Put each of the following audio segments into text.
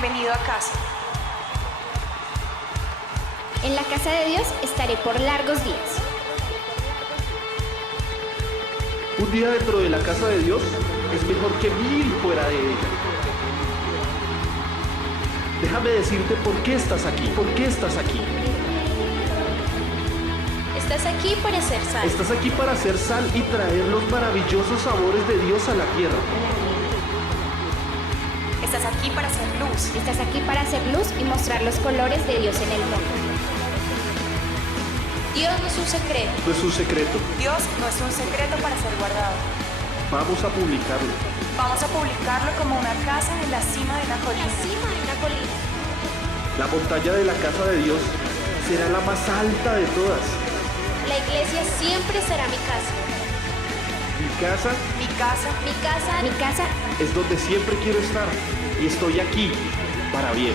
Bienvenido a casa. En la casa de Dios estaré por largos días. Un día dentro de la casa de Dios es mejor que 1000 fuera de ella. Déjame decirte por qué estás aquí, por qué estás aquí. Estás aquí para ser sal. Estás aquí para hacer sal y traer los maravillosos sabores de Dios a la tierra. Estás aquí para hacer luz. Estás aquí para hacer luz y mostrar los colores de Dios en el mundo. Dios no es un secreto. No es un secreto. Dios no es un secreto para ser guardado. Vamos a publicarlo. Vamos a publicarlo como una casa en la cima de una colina. La montaña de la casa de Dios será la más alta de todas. La iglesia siempre será mi casa. Mi casa Mi casa Mi casa, mi casa. es donde siempre quiero estar y estoy aquí para bien.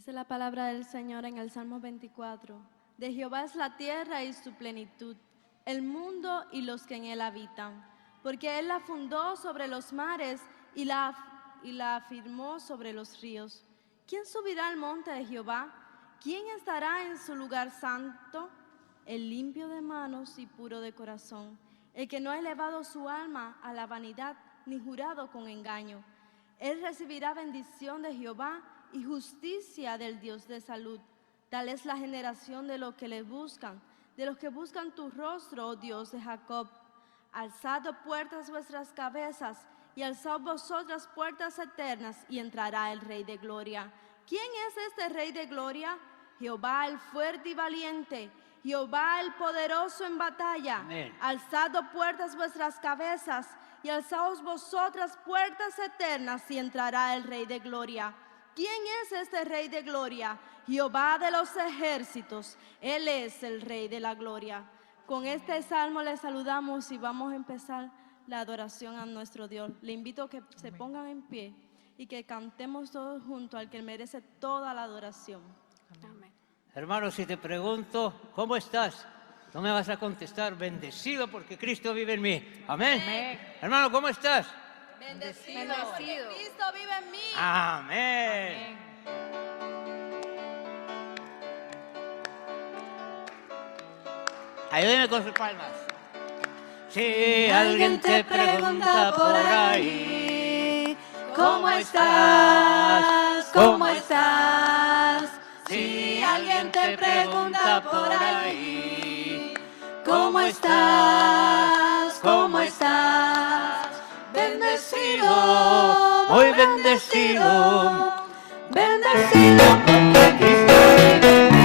Dice la palabra del Señor en el Salmo 24. De Jehová es la tierra y su plenitud, el mundo y los que en él habitan. Porque él la fundó sobre los mares y la afirmó sobre los ríos. ¿Quién subirá al monte de Jehová? ¿Quién estará en su lugar santo? El limpio de manos y puro de corazón, el que no ha elevado su alma a la vanidad ni jurado con engaño. Él recibirá bendición de Jehová y justicia del Dios de salud. Tal es la generación de los que le buscan, de los que buscan tu rostro, oh Dios de Jacob. Alzad puertas vuestras cabezas y alzad vosotras puertas eternas y entrará el Rey de Gloria. ¿Quién es este Rey de Gloria? Jehová el fuerte y valiente, Jehová el poderoso en batalla. Amén. Alzad puertas vuestras cabezas y alzaos vosotras puertas eternas y entrará el Rey de Gloria. ¿Quién es este Rey de Gloria? Jehová de los ejércitos, Él es el Rey de la Gloria. Con este salmo le saludamos y vamos a empezar la adoración a nuestro Dios. Le invito a que se pongan en pie y que cantemos todos juntos al que merece toda la adoración. Amén. Hermano, si te pregunto, ¿cómo estás? No me vas a contestar, bendecido porque Cristo vive en mí. Amén. Hermano, ¿cómo estás? Bendecido, porque Cristo vive en mí. Amén. Ayúdeme con sus palmas. Si alguien te pregunta por ahí, ¿cómo estás? ¿Cómo estás? Si alguien te pregunta por ahí, ¿cómo estás? ¿Cómo estás? Bendecido, muy bendecido, bendecido porque Cristo vive en mí.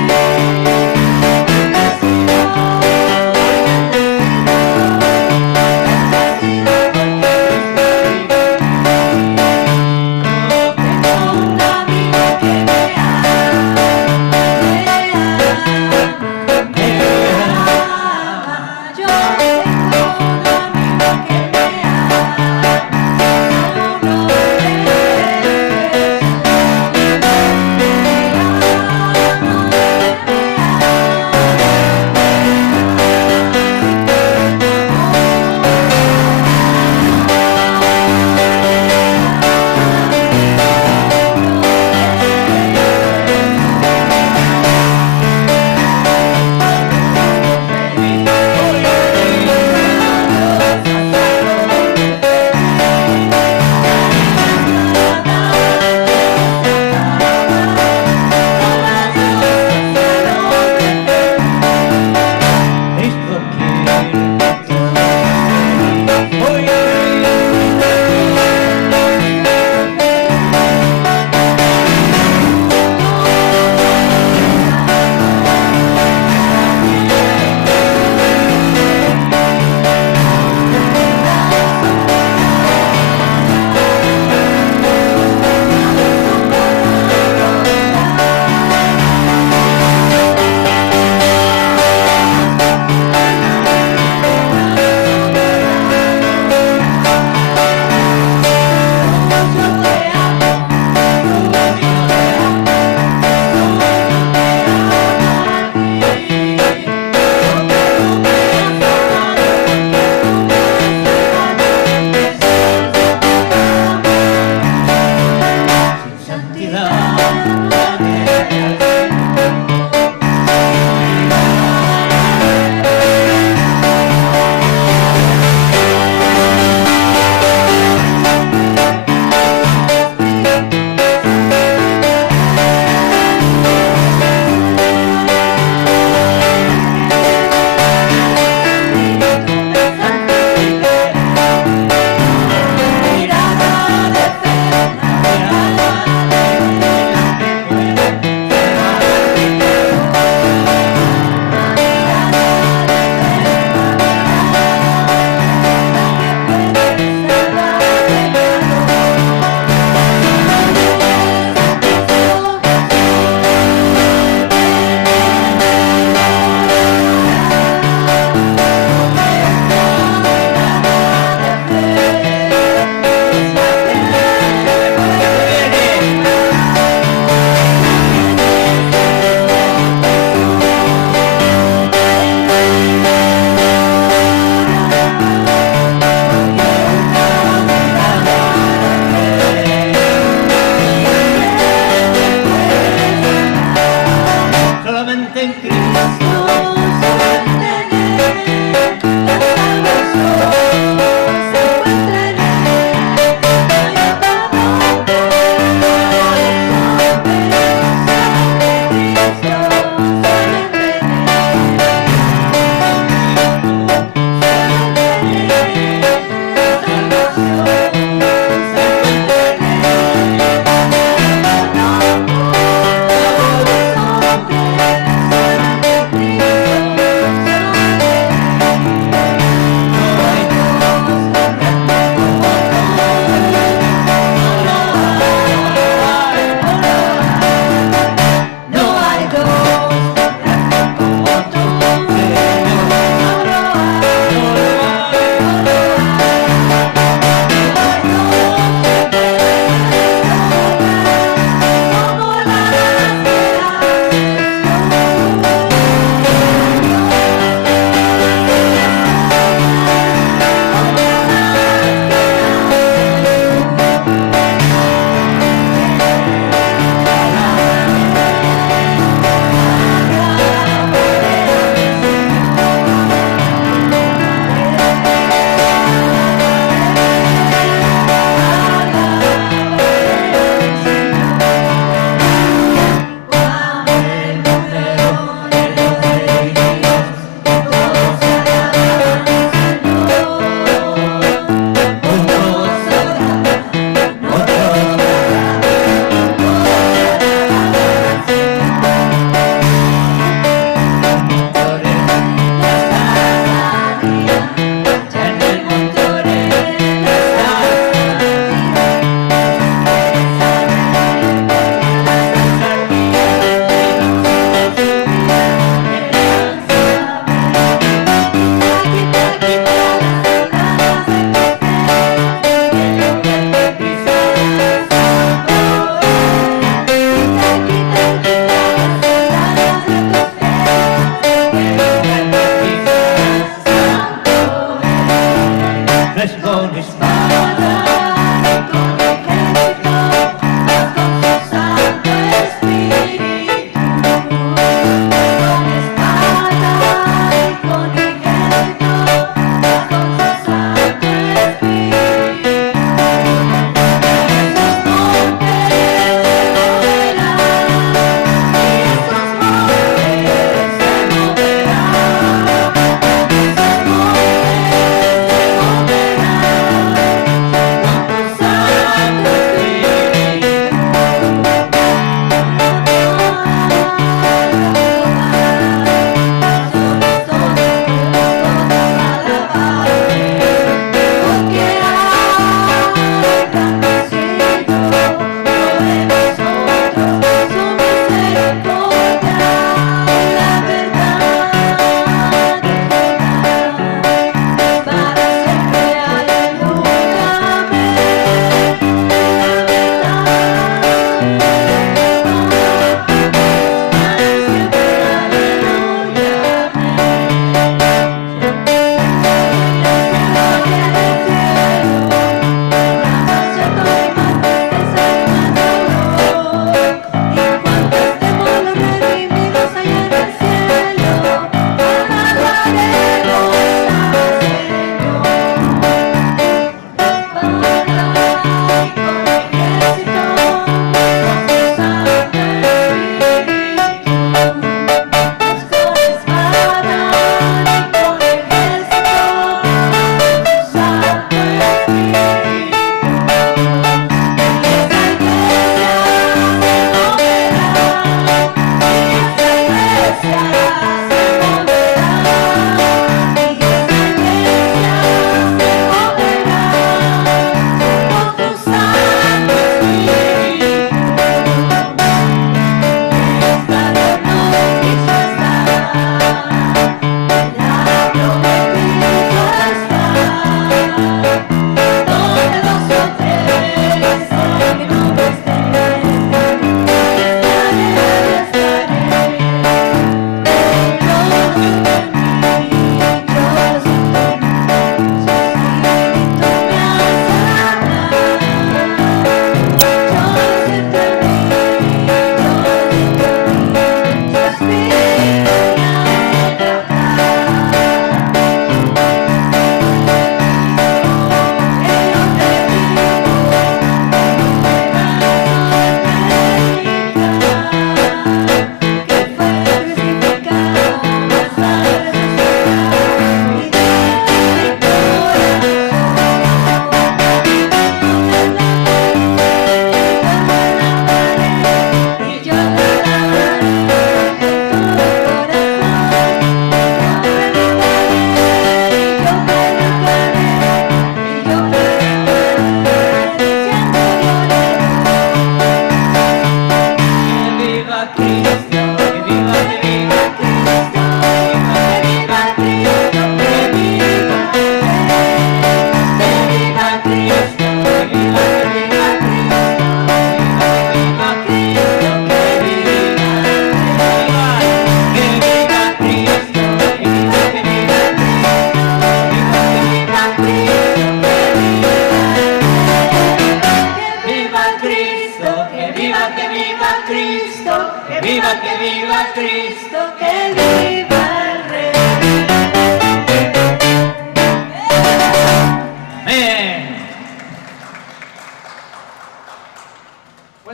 vas con espada.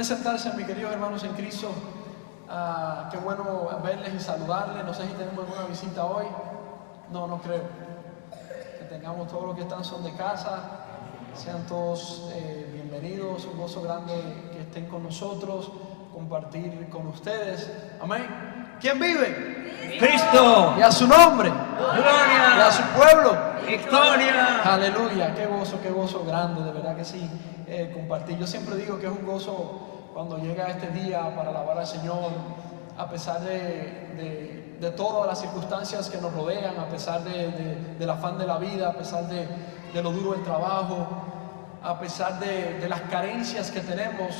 Sentarse, mis queridos hermanos en Cristo. Qué bueno verles y saludarles. No sé si tenemos alguna visita hoy. No creo. Que tengamos todos los que están son de casa. Sean todos bienvenidos. Un gozo grande que estén con nosotros, compartir con ustedes. Amén. ¿Quién vive? Cristo. Y a su nombre. Gloria. Y a su pueblo. Victoria. Aleluya. Qué gozo grande, de verdad que sí. Compartir. Yo siempre digo que es un gozo cuando llega este día para alabar al Señor, a pesar de todas las circunstancias que nos rodean, a pesar del afán de la vida, a pesar de lo duro del trabajo, a pesar de las carencias que tenemos.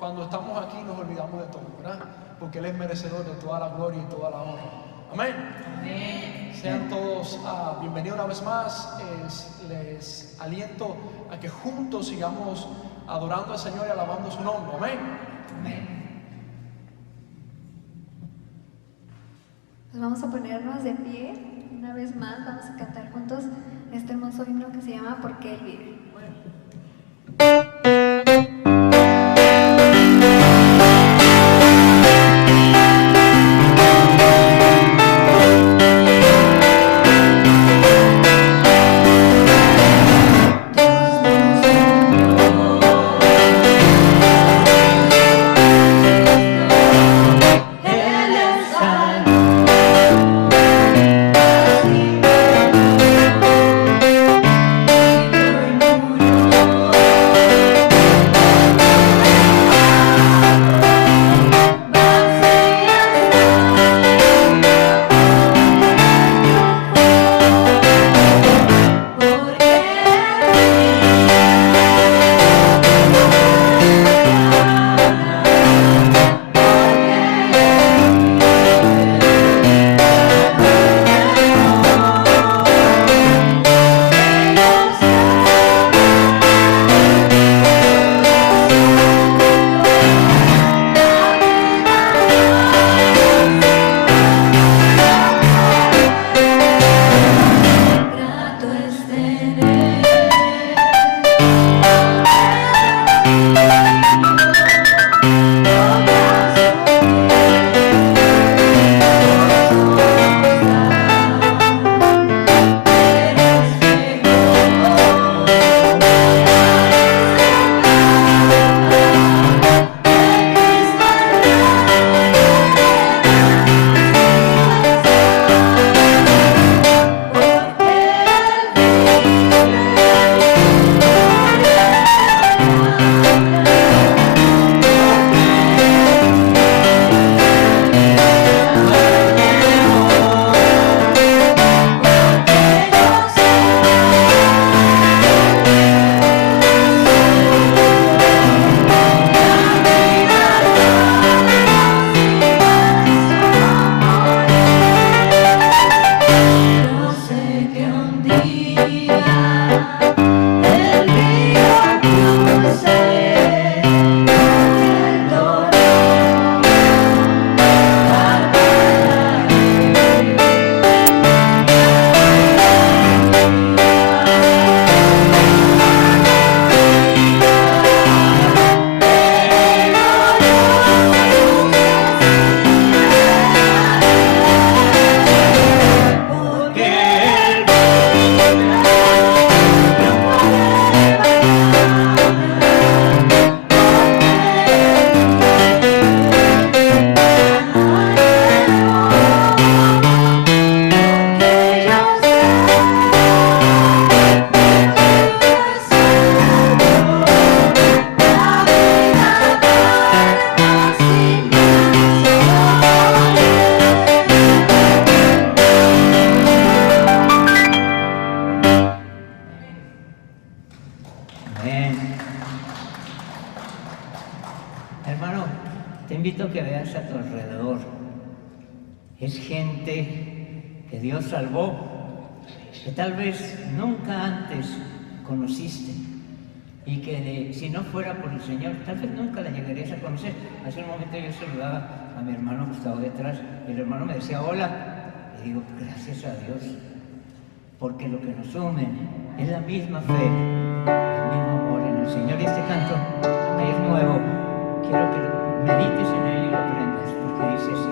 Cuando estamos aquí nos olvidamos de todo, ¿verdad? Porque Él es merecedor de toda la gloria y toda la honra. Amén. Amén. Sean todos bienvenidos una vez más. Les aliento a que juntos sigamos adorando al Señor y alabando su nombre. Amén. Pues vamos a ponernos de pie una vez más, vamos a cantar juntos este hermoso himno que se llama Porque Él vive. Te invito a que veas a tu alrededor. Es gente que Dios salvó, que tal vez nunca antes conociste y que si no fuera por el Señor, tal vez nunca la llegarías a conocer. Hace un momento yo saludaba a mi hermano que estaba detrás y el hermano me decía hola. Y digo, gracias a Dios, porque lo que nos une es la misma fe, el mismo amor en el Señor. Y este canto que es nuevo, quiero que medites en él y lo aprendas, porque dice así.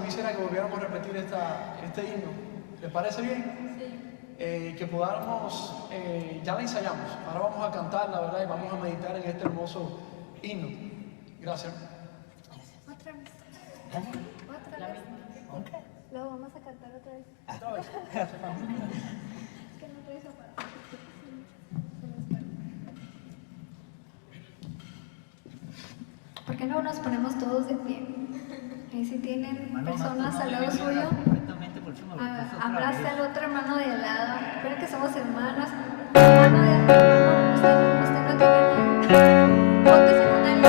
yo quisiera que volviéramos a repetir este himno. ¿Les parece bien? Sí. Que podamos, ya la ensayamos, ahora vamos a cantar, la verdad, y vamos a meditar en este hermoso himno. Gracias. Otra vez. Otra vez. Okay. Luego vamos a cantar otra vez. Otra vez. Es que no traes aparato. ¿Por qué no nos ponemos todos de pie? Y si tienen personas al lado suyo, abrace al otro hermano de al lado. Espero que somos hermanos. Hermano de al lado, usted no tiene nada. Póntese con él.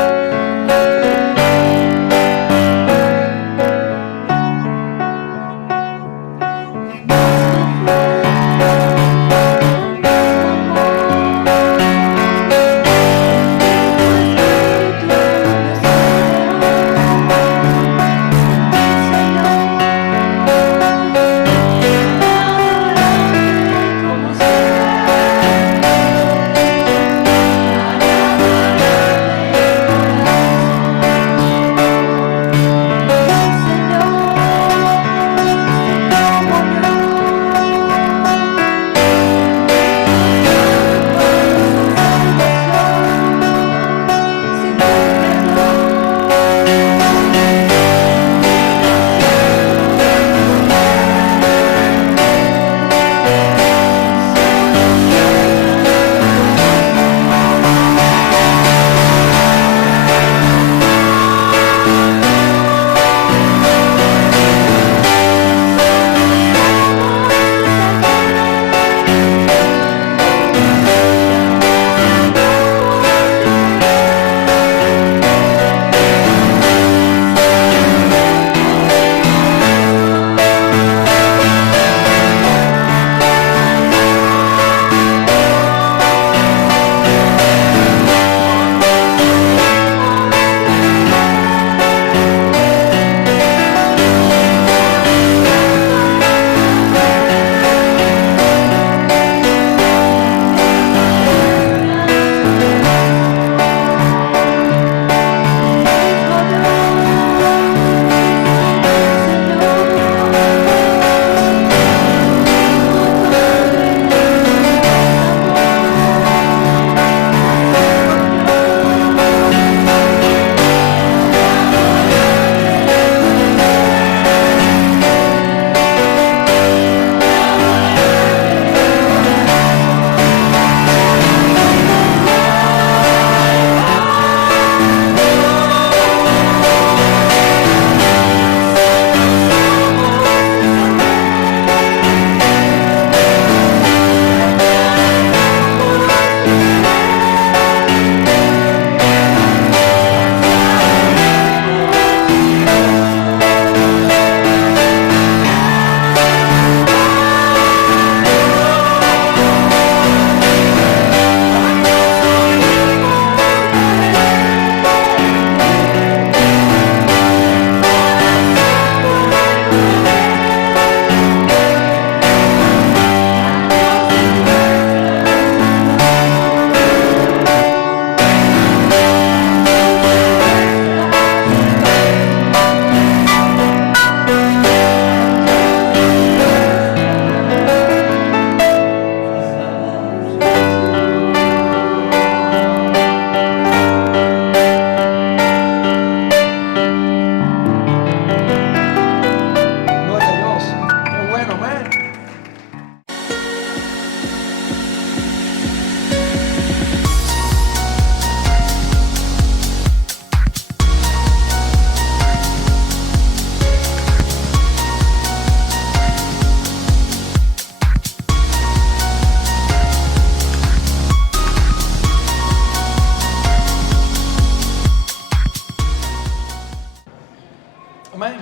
Amén.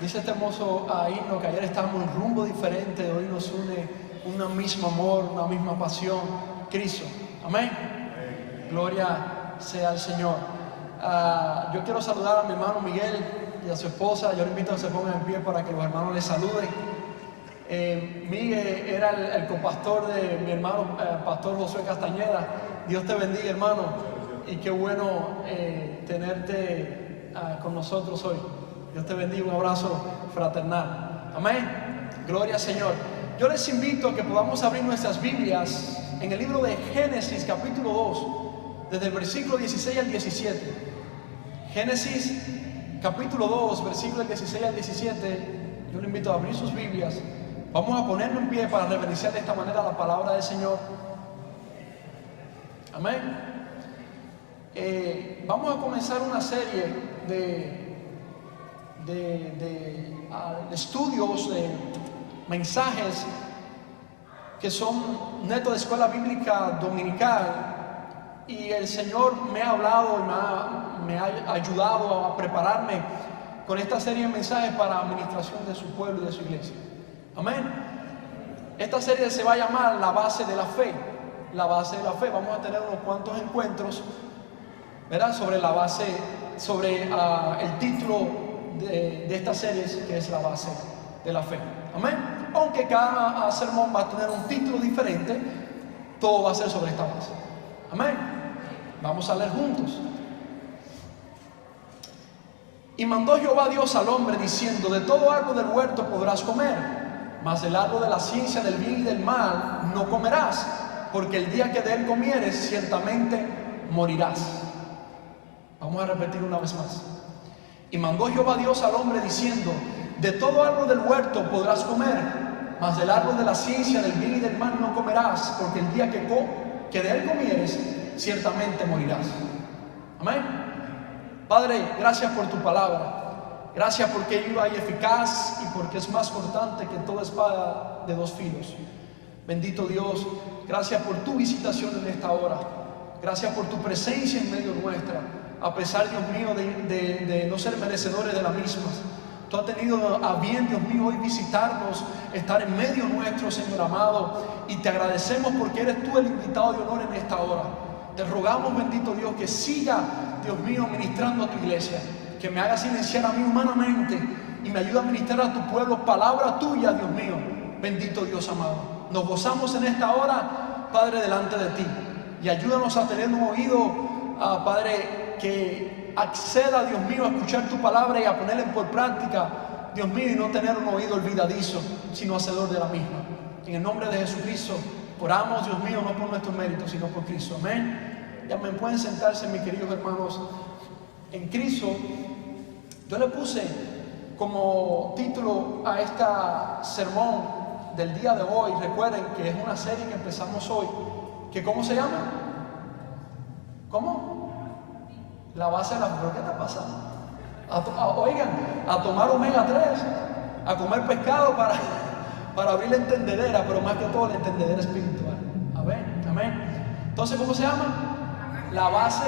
Dice este hermoso himno que ayer estábamos en rumbo diferente, hoy nos une un mismo amor, una misma pasión, Cristo. Amén. Gloria sea al Señor. Yo quiero saludar a mi hermano Miguel y a su esposa. Yo le invito a que se pongan en pie para que los hermanos les saluden. Miguel era el copastor de mi hermano, pastor Josué Castañeda. Dios te bendiga, hermano, y qué bueno tenerte con nosotros hoy. Dios te bendiga, un abrazo fraternal. Amén. Gloria al Señor. Yo les invito a que podamos abrir nuestras Biblias en el libro de Génesis capítulo 2, desde el versículo 16 al 17. Génesis capítulo 2, versículo 16 al 17. Yo le invito a abrir sus Biblias. Vamos a ponernos en pie para reverenciar de esta manera la palabra del Señor. Amén. Vamos a comenzar una serie de estudios, de mensajes que son netos de escuela bíblica dominical, y el Señor me ha hablado y me ha ayudado a prepararme con esta serie de mensajes para administración de su pueblo y de su iglesia. Amén. Esta serie se va a llamar La Base de la Fe. La Base de la Fe. Vamos a tener unos cuantos encuentros, ¿verdad?, sobre la base, sobre el título de esta serie, que es La Base de la Fe. Amén. Aunque cada sermón va a tener un título diferente, todo va a ser sobre esta base. Amén. Vamos a leer juntos. Y mandó Jehová Dios al hombre diciendo: de todo árbol del huerto podrás comer, mas del árbol de la ciencia del bien y del mal no comerás, porque el día que de él comieres ciertamente morirás. Vamos a repetir una vez más. Y mandó Jehová Dios al hombre diciendo: de todo árbol del huerto podrás comer, mas del árbol de la ciencia del bien y del mal no comerás, porque el día que de él comieres ciertamente morirás. Amén. Padre, gracias por tu palabra. Gracias porque es viva y eficaz, y porque es más cortante que toda espada de dos filos. Bendito Dios, gracias por tu visitación en esta hora. Gracias por tu presencia en medio nuestra, a pesar, Dios mío, de no ser merecedores de la misma. Tú has tenido a bien, Dios mío, hoy visitarnos, estar en medio nuestro, Señor amado, y te agradecemos porque eres tú el invitado de honor en esta hora. Te rogamos, bendito Dios, que siga, Dios mío, ministrando a tu iglesia, que me haga silenciar a mí humanamente y me ayude a ministrar a tu pueblo palabra tuya, Dios mío. Bendito Dios amado, nos gozamos en esta hora, Padre, delante de ti, y ayúdanos a tener un oído, Padre, que acceda, Dios mío, a escuchar tu palabra y a ponerla por práctica, Dios mío, y no tener un oído olvidadizo, sino hacedor de la misma. En el nombre de Jesucristo oramos, Dios mío, no por nuestros méritos, sino por Cristo. Amén. Ya me pueden sentarse, mis queridos hermanos, en Cristo. Yo le puse como título a esta sermón del día de hoy, recuerden que es una serie que empezamos hoy, que ¿cómo se llama? ¿Cómo? La base de la fe. ¿Qué está pasando? Oigan, a tomar omega 3, a comer pescado para abrir la entendedera, pero más que todo la entendedera espiritual. Amén, amén. Entonces, ¿cómo se llama? La base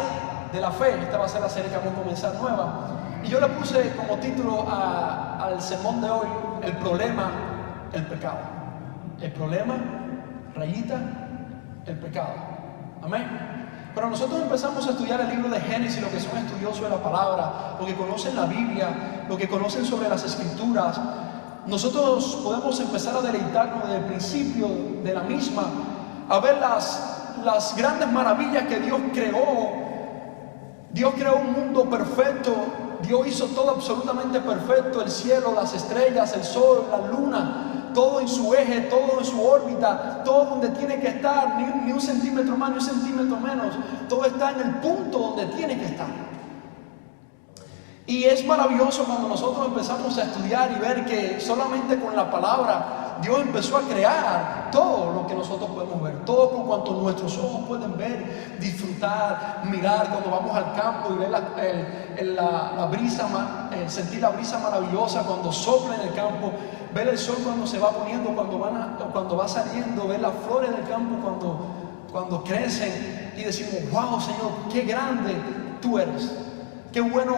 de la fe. Esta va a ser la serie que vamos a comenzar nueva. Y yo le puse como título al sermón de hoy: el problema, el pecado. El problema, rayita, el pecado. Amén. Pero nosotros empezamos a estudiar el libro de Génesis, los que son estudiosos de la palabra, los que conocen la Biblia, los que conocen sobre las Escrituras. Nosotros podemos empezar a deleitarnos desde el principio de la misma, a ver las grandes maravillas que Dios creó. Dios creó un mundo perfecto. Dios hizo todo absolutamente perfecto: el cielo, las estrellas, el sol, la luna, todo en su eje, todo en su órbita, todo donde tiene que estar, ni un centímetro más ni un centímetro menos, todo está en el punto donde tiene que estar. Y es maravilloso cuando nosotros empezamos a estudiar y ver que solamente con la palabra Dios empezó a crear todo lo que nosotros podemos ver, todo por cuanto nuestros ojos pueden ver, disfrutar, mirar cuando vamos al campo y ver la brisa, sentir la brisa maravillosa cuando sopla en el campo, ver el sol cuando se va poniendo, cuando va saliendo, ver las flores del campo cuando crecen, y decimos: wow, Señor, qué grande tú eres. Qué bueno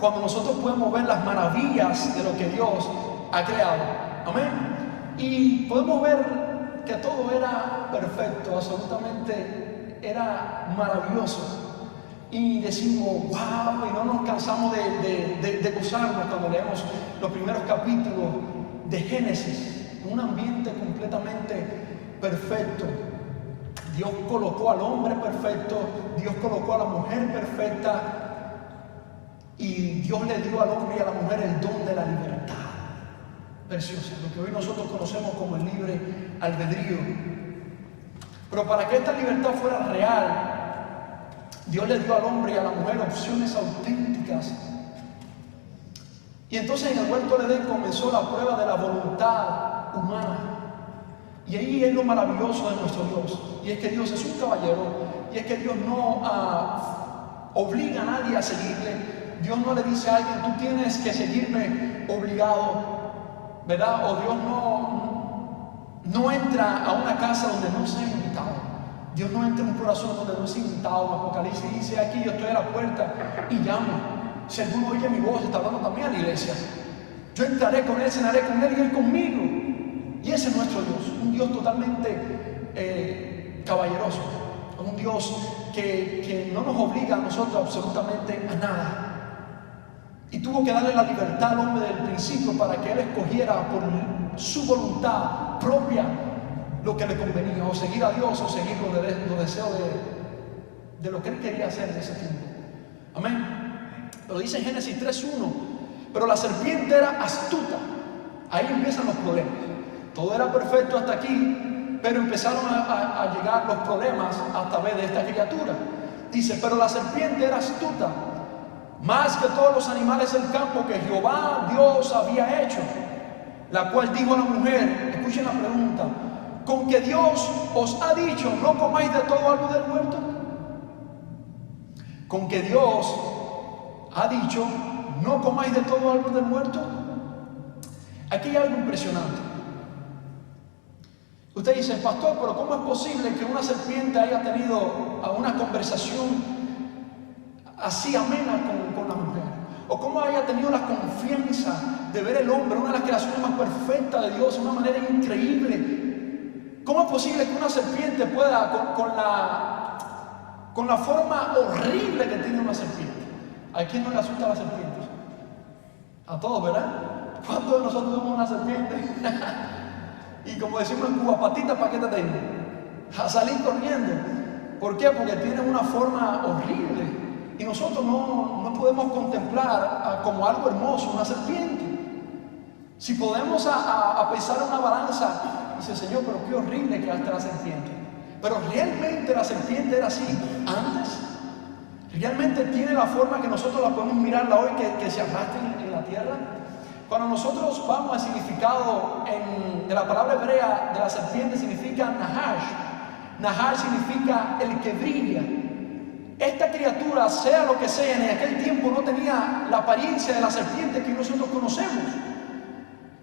cuando nosotros podemos ver las maravillas de lo que Dios ha creado. Amén. Y podemos ver que todo era perfecto, absolutamente era maravilloso. Y decimos: wow, y no nos cansamos de gozarnos cuando leemos los primeros capítulos de Génesis. Un ambiente completamente perfecto. Dios colocó al hombre perfecto, Dios colocó a la mujer perfecta, y Dios le dio al hombre y a la mujer el don de la libertad. preciosa, lo que hoy nosotros conocemos como el libre albedrío. Pero para que esta libertad fuera real, Dios le dio al hombre y a la mujer opciones auténticas. Y entonces en el huerto de Edén comenzó la prueba de la voluntad humana. Y ahí es lo maravilloso de nuestro Dios. Y es que Dios es un caballero. Y es que Dios no obliga a nadie a seguirle. Dios no le dice a alguien, tú tienes que seguirme obligado, ¿verdad? O Dios no entra a una casa donde no sea invitado. Dios no entra en un corazón donde no es invitado. Apocalipsis dice, aquí yo estoy a la puerta y llamo. Si alguno oye mi voz, está hablando también a la iglesia. Yo entraré con él, cenaré con él y él conmigo. Y ese es nuestro Dios, un Dios totalmente caballeroso, un Dios que no nos obliga a nosotros absolutamente a nada. Y tuvo que darle la libertad al hombre del principio para que él escogiera por su voluntad propia lo que le convenía, o seguir a Dios o seguir los deseos de lo que él quería hacer en ese tiempo. Amén. Pero dice en Génesis 3:1, pero la serpiente era astuta. Ahí empiezan los problemas. Todo era perfecto hasta aquí, pero empezaron a llegar los problemas a través de esta criatura. Dice, pero la serpiente era astuta, más que todos los animales del campo que Jehová Dios había hecho, la cual dijo a la mujer, escuchen la pregunta, ¿con que Dios os ha dicho no comáis de todo árbol del huerto? ¿Con que Dios ha dicho no comáis de todo árbol del huerto? Aquí hay algo impresionante. Usted dice, pastor, pero ¿cómo es posible que una serpiente haya tenido una conversación así amena con la mujer? ¿O cómo haya tenido la confianza de ver el hombre, una de las creaciones más perfectas de Dios, de una manera increíble? ¿Cómo es posible que una serpiente pueda, con la forma horrible que tiene una serpiente? ¿A quién no le asusta la serpiente? A todos, ¿verdad? ¿Cuántos de nosotros somos una serpiente? Y como decimos en Cuba, patita, ¿para qué te tengo? A salir corriendo. ¿Por qué? Porque tiene una forma horrible. Y nosotros no podemos contemplar como algo hermoso una serpiente. Si podemos a pesar una balanza, dice, Señor, pero qué horrible que hasta la serpiente. Pero realmente la serpiente era así antes. Realmente tiene la forma que nosotros la podemos mirarla hoy, que se arrastra en la tierra. Cuando nosotros vamos al significado de la palabra hebrea de la serpiente, significa Nahash. Nahash significa el que brilla. Esta criatura, sea lo que sea, en aquel tiempo no tenía la apariencia de la serpiente que nosotros conocemos.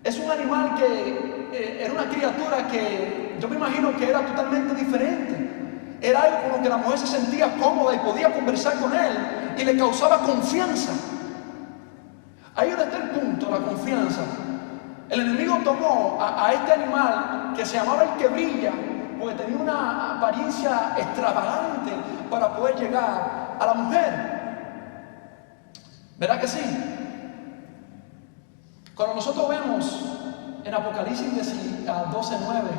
Es un animal que era una criatura que yo me imagino que era totalmente diferente. Era algo con lo que la mujer se sentía cómoda y podía conversar con él y le causaba confianza. Ahí donde está el punto, la confianza. El enemigo tomó a este animal que se llamaba el que brilla, porque tenía una apariencia extravagante para poder llegar a la mujer. ¿Verdad que sí? Cuando nosotros vemos en Apocalipsis 12:9,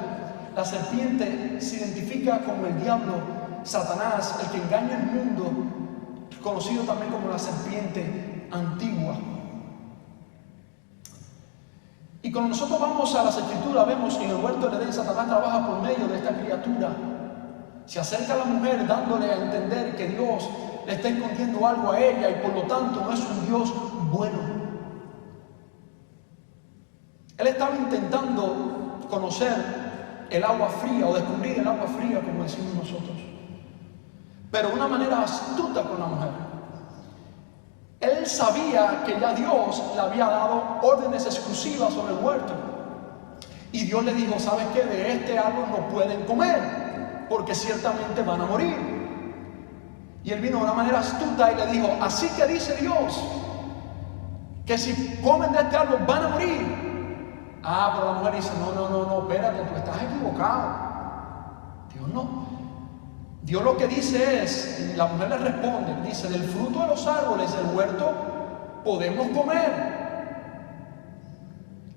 la serpiente se identifica como el diablo, Satanás, el que engaña al mundo, conocido también como la serpiente antigua. Y cuando nosotros vamos a las Escrituras, vemos que en el huerto de Edén Satanás trabaja por medio de esta criatura. Se acerca a la mujer dándole a entender que Dios le está escondiendo algo a ella y por lo tanto no es un Dios bueno. Él estaba intentando conocer el agua fría o descubrir el agua fría, como decimos nosotros, pero de una manera astuta con la mujer. Él sabía que ya Dios le había dado órdenes exclusivas sobre el huerto. Y Dios le dijo, ¿sabes qué? De este árbol no pueden comer, porque ciertamente van a morir. Y él vino de una manera astuta y le dijo, así que dice Dios, que si comen de este árbol van a morir. Ah, pero la mujer dice, no, espérate, tú estás equivocado. Dios no. Dios lo que dice es, la mujer le responde, dice, del fruto de los árboles del huerto podemos comer.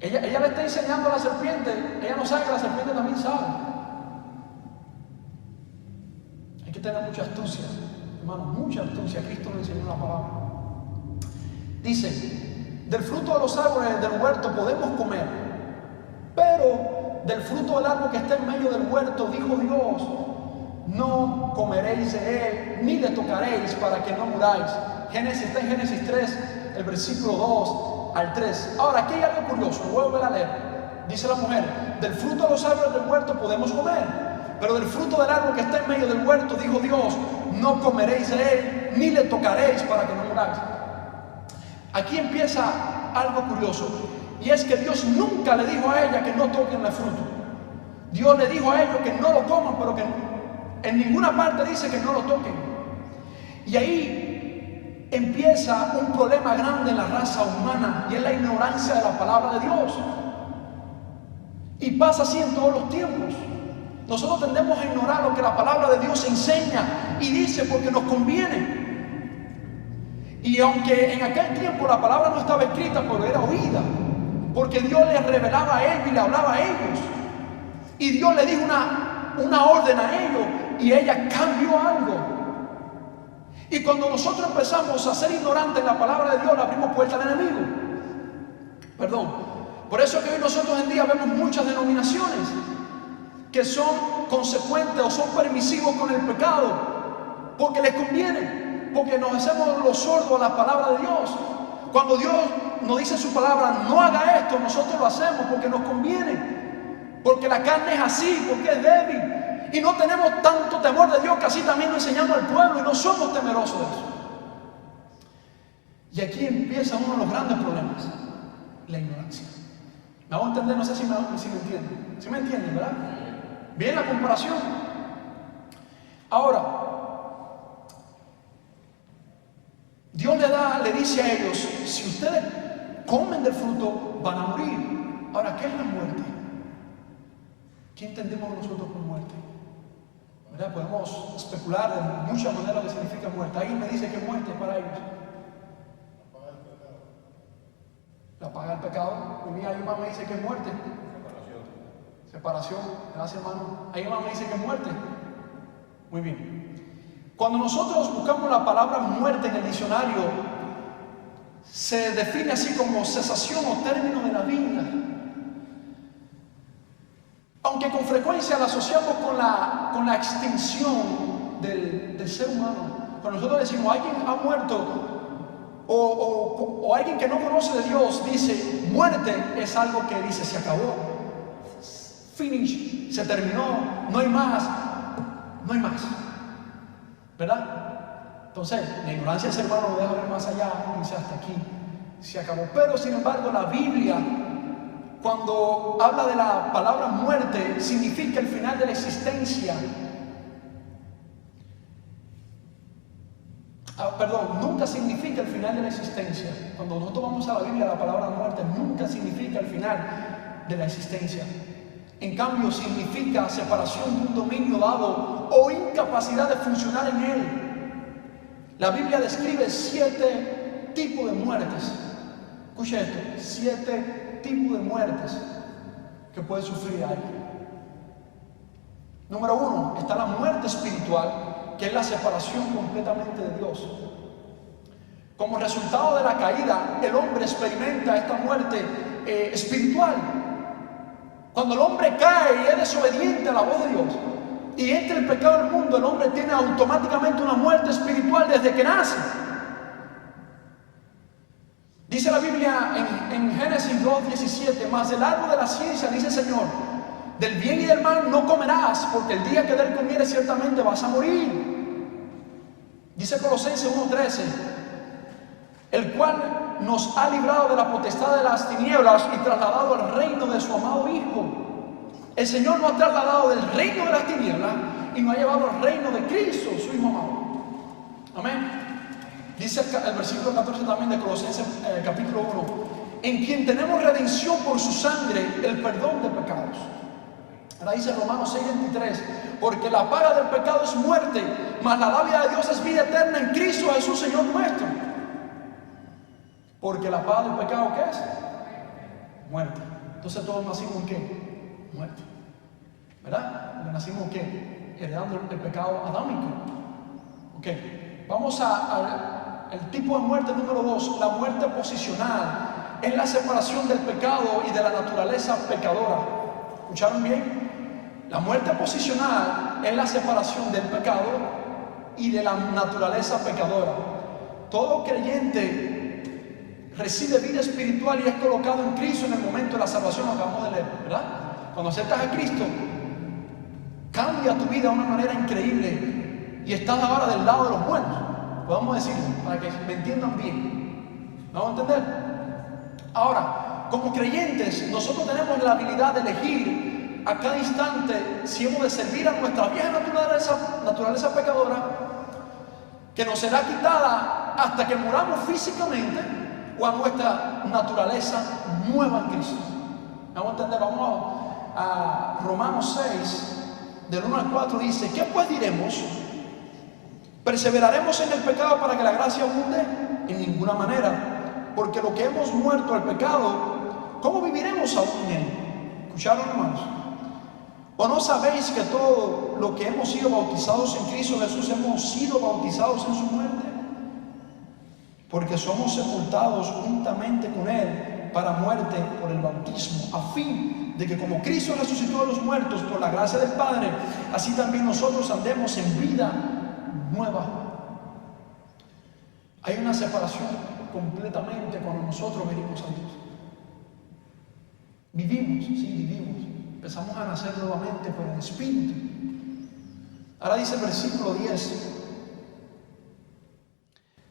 Ella le está enseñando a la serpiente, ella no sabe que la serpiente también sabe. Hay que tener mucha astucia, hermano, mucha astucia. Cristo le enseñó la palabra. Dice, del fruto de los árboles del huerto podemos comer, Pero del fruto del árbol que está en medio del huerto, dijo Dios, no comeréis de él, ni le tocaréis para que no muráis. Está en Génesis 3, el versículo 2 al 3. Ahora, aquí hay algo curioso, lo voy a volver a leer. Dice la mujer, del fruto de los árboles del huerto podemos comer, pero del fruto del árbol que está en medio del huerto, dijo Dios, no comeréis de él, ni le tocaréis para que no muráis. Aquí empieza algo curioso, y es que Dios nunca le dijo a ella que no toquen el fruto. Dios le dijo a ellos que no lo coman, pero que en ninguna parte dice que no lo toquen. Y ahí empieza un problema grande en la raza humana, y es la ignorancia de la palabra de Dios. Y pasa así en todos los tiempos. Nosotros tendemos a ignorar lo que la palabra de Dios enseña y dice porque nos conviene. Y aunque en aquel tiempo la palabra no estaba escrita, pero era oída, porque Dios les revelaba a ellos y le hablaba a ellos. Y Dios le dijo una orden a ellos y ella cambió algo. Y cuando nosotros empezamos a ser ignorantes en la palabra de Dios, le abrimos puerta al enemigo. Por eso que hoy nosotros en día vemos muchas denominaciones que son consecuentes o son permisivos con el pecado, porque les conviene, porque nos hacemos los sordos a la palabra de Dios. Cuando Dios nos dice su palabra, no haga esto, nosotros lo hacemos porque nos conviene, porque la carne es así, porque es débil, y no tenemos tanto temor de Dios que así también nos enseñamos al pueblo y no somos temerosos de eso. Y aquí empieza uno de los grandes problemas, la ignorancia. ¿Me hago entender? No sé si me entienden. ¿Sí me entienden, verdad? Bien la comparación. Ahora, Dios le dice a ellos, si ustedes comen del fruto, van a morir. Ahora, ¿qué es la muerte? ¿Qué entendemos nosotros por muerte? ¿Verdad? Podemos especular de muchas maneras lo que significa muerte. Alguien me dice que muerte es para ellos. La paga el pecado. Y mí alguien más me dice que es muerte. Separación. Gracias, hermano. Alguien más me dice que es muerte. Muy bien. Cuando nosotros buscamos la palabra muerte en el diccionario, se define así como cesación o término de la vida. Aunque con frecuencia la asociamos con la extinción del ser humano. Cuando nosotros decimos alguien ha muerto, o alguien que no conoce de Dios dice muerte, es algo que dice se acabó, finish, se terminó, no hay más, ¿verdad? Entonces la ignorancia del ser humano no deja ver más allá, dice hasta aquí se acabó. Pero sin embargo la Biblia, cuando habla de la palabra muerte, significa el final de la existencia. Nunca significa el final de la existencia. Cuando nosotros vamos a la Biblia, la palabra muerte nunca significa el final de la existencia. En cambio, significa separación de un dominio dado o incapacidad de funcionar en él. La Biblia describe 7 tipos de muertes. Escuche esto, 7 tipos de muertes que puede sufrir alguien. Número 1, está la muerte espiritual, que es la separación completamente de Dios. Como resultado de la caída, el hombre experimenta esta muerte espiritual. Cuando el hombre cae y es desobediente a la voz de Dios y entra el pecado al mundo, el hombre tiene automáticamente una muerte espiritual desde que nace. Dice la Biblia en Génesis 2:17, mas del árbol de la ciencia, dice el Señor, del bien y del mal no comerás, porque el día que de él comieres ciertamente vas a morir. Dice Colosenses 1:13, el cual nos ha librado de la potestad de las tinieblas y trasladado al reino de su amado Hijo. El Señor nos ha trasladado del reino de las tinieblas y nos ha llevado al reino de Cristo, su Hijo amado. Amén. Dice el versículo 14 también de Colosenses capítulo 1, en quien tenemos redención por su sangre, el perdón de pecados. Ahora dice Romanos 6:23, porque la paga del pecado es muerte, mas la dádiva de Dios es vida eterna en Cristo Jesús, Señor nuestro. Porque la paga del pecado, ¿qué es? Muerte. Entonces todos nacimos en ¿qué? Muerte. ¿Verdad? Porque nacimos ¿qué? Heredando el pecado adámico. Ok. Vamos al tipo de muerte número 2, la muerte posicional. es la separación del pecado y de la naturaleza pecadora. ¿Escucharon bien? La muerte posicional es la separación del pecado y de la naturaleza pecadora. Todo creyente recibe vida espiritual y es colocado en Cristo en el momento de la salvación, lo acabamos de leer, ¿verdad? Cuando aceptas a Cristo, cambia tu vida de una manera increíble y estás ahora del lado de los buenos, podemos decirlo, para que me entiendan bien. ¿Vamos a entender? Ahora, como creyentes, nosotros tenemos la habilidad de elegir a cada instante si hemos de servir a nuestra vieja naturaleza pecadora, que nos será quitada hasta que muramos físicamente, o a nuestra naturaleza nueva en Cristo. Vamos a entender, vamos a Romanos 6, del 1 al 4, dice: ¿qué pues diremos? ¿Perseveraremos en el pecado para que la gracia abunde? En ninguna manera. Porque lo que hemos muerto al pecado, ¿cómo viviremos aún en él? ¿Escucharon, hermanos? ¿O no sabéis que todo lo que hemos sido bautizados en Cristo Jesús hemos sido bautizados en su muerte? Porque somos sepultados juntamente con él para muerte por el bautismo, a fin de que como Cristo resucitó de los muertos por la gracia del Padre, así también nosotros andemos en vida nueva. Hay una separación completamente cuando nosotros venimos a Dios. Vivimos, sí, vivimos. Empezamos a nacer nuevamente por el Espíritu. Ahora dice el versículo 10: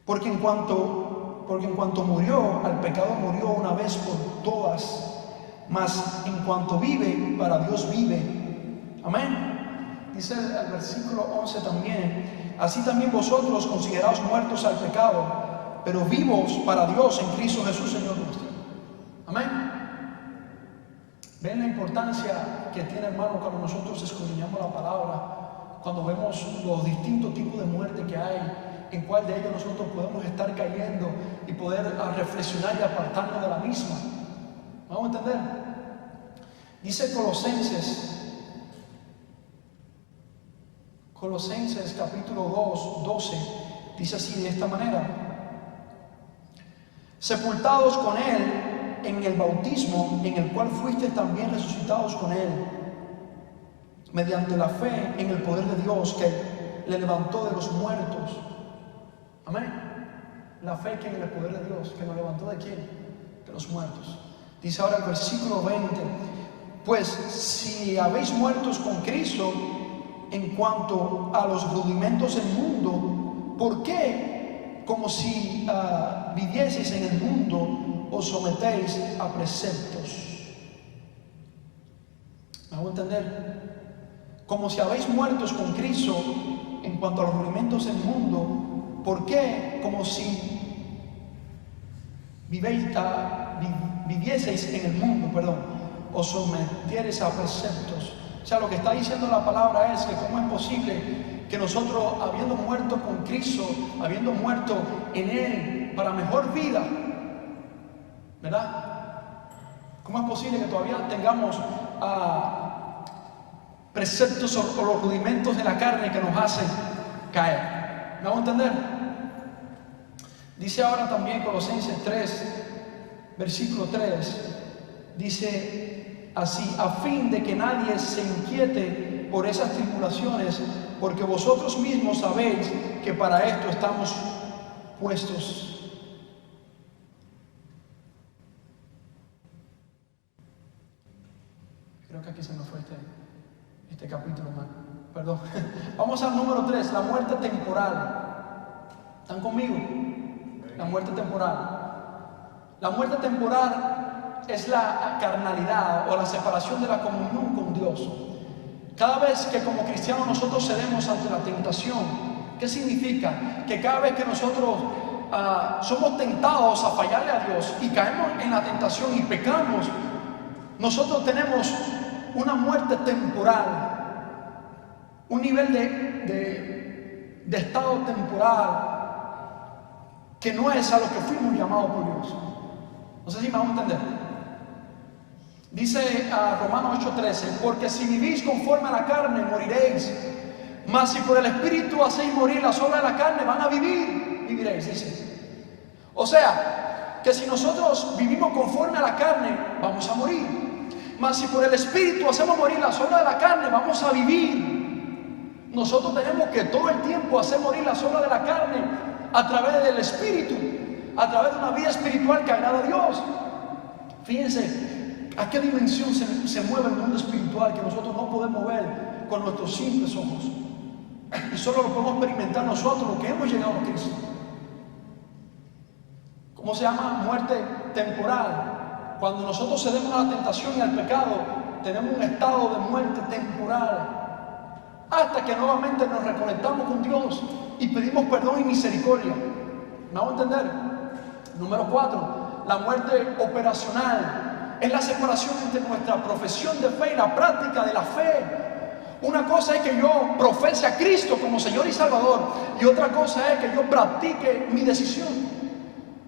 porque en cuanto murió, al pecado murió una vez por todas, mas en cuanto vive, para Dios vive. Amén. Dice el versículo 11 también: así también vosotros consideraos muertos al pecado, pero vivos para Dios en Cristo Jesús, Señor nuestro. Amén. ¿Ven la importancia que tiene, hermano, cuando nosotros escudriñamos la palabra? Cuando vemos los distintos tipos de muerte que hay, en cuál de ellos nosotros podemos estar cayendo y poder reflexionar y apartarnos de la misma. ¿Vamos a entender? Dice Colosenses capítulo 2, 12, dice así, de esta manera: sepultados con él en el bautismo, en el cual fuiste también resucitados con él, mediante la fe en el poder de Dios que le levantó de los muertos. Amén. La fe que en el poder de Dios, que nos levantó ¿de quién? De los muertos. Dice ahora el versículo 20: pues si habéis muertos con Cristo en cuanto a los rudimentos del mundo, ¿por qué, como si vivieseis en el mundo, os sometéis a preceptos? ¿Me hago entender? Como si habéis muertos con Cristo en cuanto a los rudimentos del mundo, ¿por qué, como si vivieseis en el mundo, os sometiereis a preceptos? O sea, lo que está diciendo la palabra es que cómo es posible que nosotros, habiendo muerto con Cristo, habiendo muerto en Él para mejor vida, ¿verdad? ¿Cómo es posible que todavía tengamos preceptos o los rudimentos de la carne que nos hacen caer? ¿Me hago entender? Dice ahora también Colosenses 3, versículo 3, dice así: a fin de que nadie se inquiete por esas tribulaciones, porque vosotros mismos sabéis que para esto estamos puestos. Creo que aquí se nos fue este capítulo, man. Perdón. Vamos al número 3, la muerte temporal. ¿Están conmigo? La muerte temporal. La muerte temporal es la carnalidad o la separación de la comunión con Dios. Cada vez que como cristianos nosotros cedemos ante la tentación, ¿qué significa? Que cada vez que nosotros somos tentados a fallarle a Dios y caemos en la tentación y pecamos, nosotros tenemos una muerte temporal, un nivel de estado temporal que no es a lo que fuimos llamados por Dios. No sé si me vamos a entender. Dice Romanos 8:13: porque si vivís conforme a la carne, moriréis, mas si por el Espíritu hacéis morir las obras de la carne, van a vivir, viviréis, dice. O sea, que si nosotros vivimos conforme a la carne, vamos a morir. Mas si por el Espíritu hacemos morir las obras de la carne, vamos a vivir. Nosotros tenemos que todo el tiempo hacer morir las obras de la carne a través del Espíritu, a través de una vida espiritual que agrada a Dios. Fíjense a qué dimensión se mueve el mundo espiritual que nosotros no podemos ver con nuestros simples ojos. Y solo lo podemos experimentar nosotros, los que hemos llegado a Cristo. ¿Cómo se llama? Muerte temporal. Cuando nosotros cedemos a la tentación y al pecado, tenemos un estado de muerte temporal. Hasta que nuevamente nos reconectamos con Dios y pedimos perdón y misericordia. ¿Me hago entender? Número 4, la muerte operacional. Es la separación entre nuestra profesión de fe y la práctica de la fe. Una cosa es que yo profese a Cristo como Señor y Salvador, y otra cosa es que yo practique mi decisión.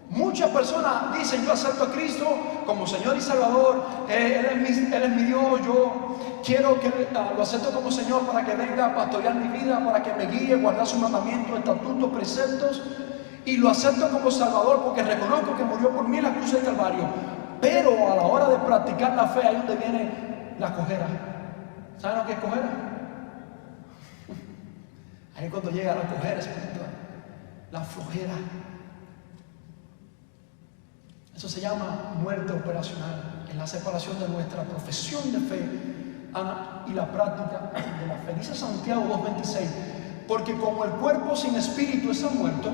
Muchas personas dicen: yo acepto a Cristo como Señor y Salvador, Él es mi Dios, yo quiero que lo acepto como Señor para que venga a pastorear mi vida, para que me guíe, guardar sus mandamientos, estatutos, preceptos, y lo acepto como Salvador porque reconozco que murió por mí en la cruz del Calvario. Pero a la hora de practicar la fe, ahí es donde viene la cojera. ¿Saben lo que es cojera? Ahí es cuando llega la cojera espiritual, la flojera. Eso se llama muerte operacional, en la separación de nuestra profesión de fe y la práctica de la fe. Dice Santiago 2:26, porque como el cuerpo sin espíritu está muerto,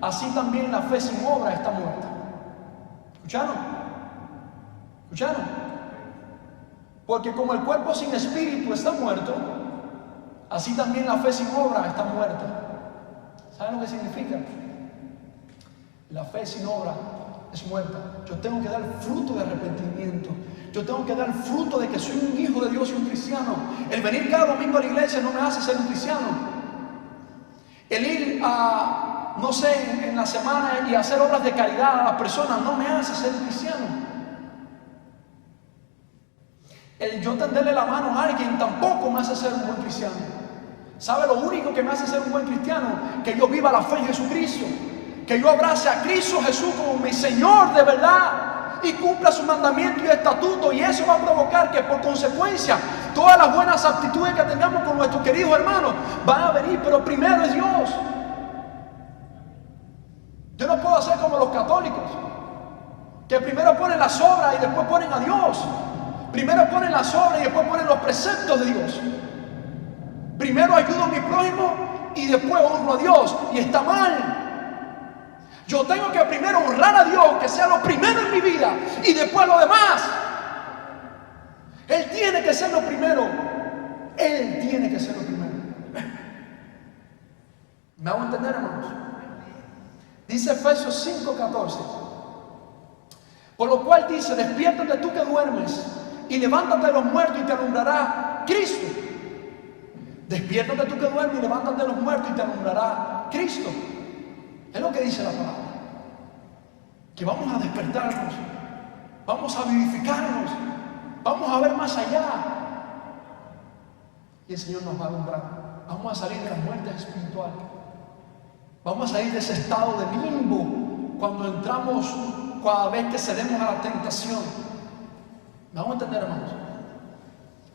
así también la fe sin obra está muerta. ¿Escucharon? ¿Escucharon? Porque como el cuerpo sin espíritu está muerto, así también la fe sin obra está muerta. ¿Saben lo que significa? La fe sin obra es muerta. Yo tengo que dar fruto de arrepentimiento. Yo tengo que dar fruto de que soy un hijo de Dios y un cristiano. El venir cada domingo a la iglesia no me hace ser un cristiano. El ir a, no sé, en la semana y hacer obras de caridad a las personas no me hace ser un cristiano. El yo tenderle la mano a alguien tampoco me hace ser un buen cristiano. ¿Sabe lo único que me hace ser un buen cristiano? Que yo viva la fe en Jesucristo. Que yo abrace a Cristo Jesús como mi Señor de verdad y cumpla sus mandamientos y estatutos, y eso va a provocar que por consecuencia todas las buenas aptitudes que tengamos con nuestros queridos hermanos van a venir, pero primero es Dios. Yo no puedo hacer como los católicos, que primero ponen las obras y después ponen a Dios. Primero ponen las obras y después ponen los preceptos de Dios. Primero ayudo a mi prójimo y después honro a Dios, y está mal. Yo tengo que primero honrar a Dios, que sea lo primero en mi vida, y después lo demás. Él tiene que ser lo primero. Él tiene que ser lo primero. ¿Me hago entender, hermanos? Dice Efesios 5:14. Por lo cual dice: despiértate tú que duermes, y levántate de los muertos y te alumbrará Cristo. Despiértate tú que duermes y levántate de los muertos y te alumbrará Cristo. Es lo que dice la palabra. Que vamos a despertarnos, vamos a vivificarnos, vamos a ver más allá. Y el Señor nos va a alumbrar. Vamos a salir de las muertes espirituales. Vamos a salir de ese estado de limbo cuando entramos, cada vez que cedemos a la tentación. Vamos a entender, hermanos.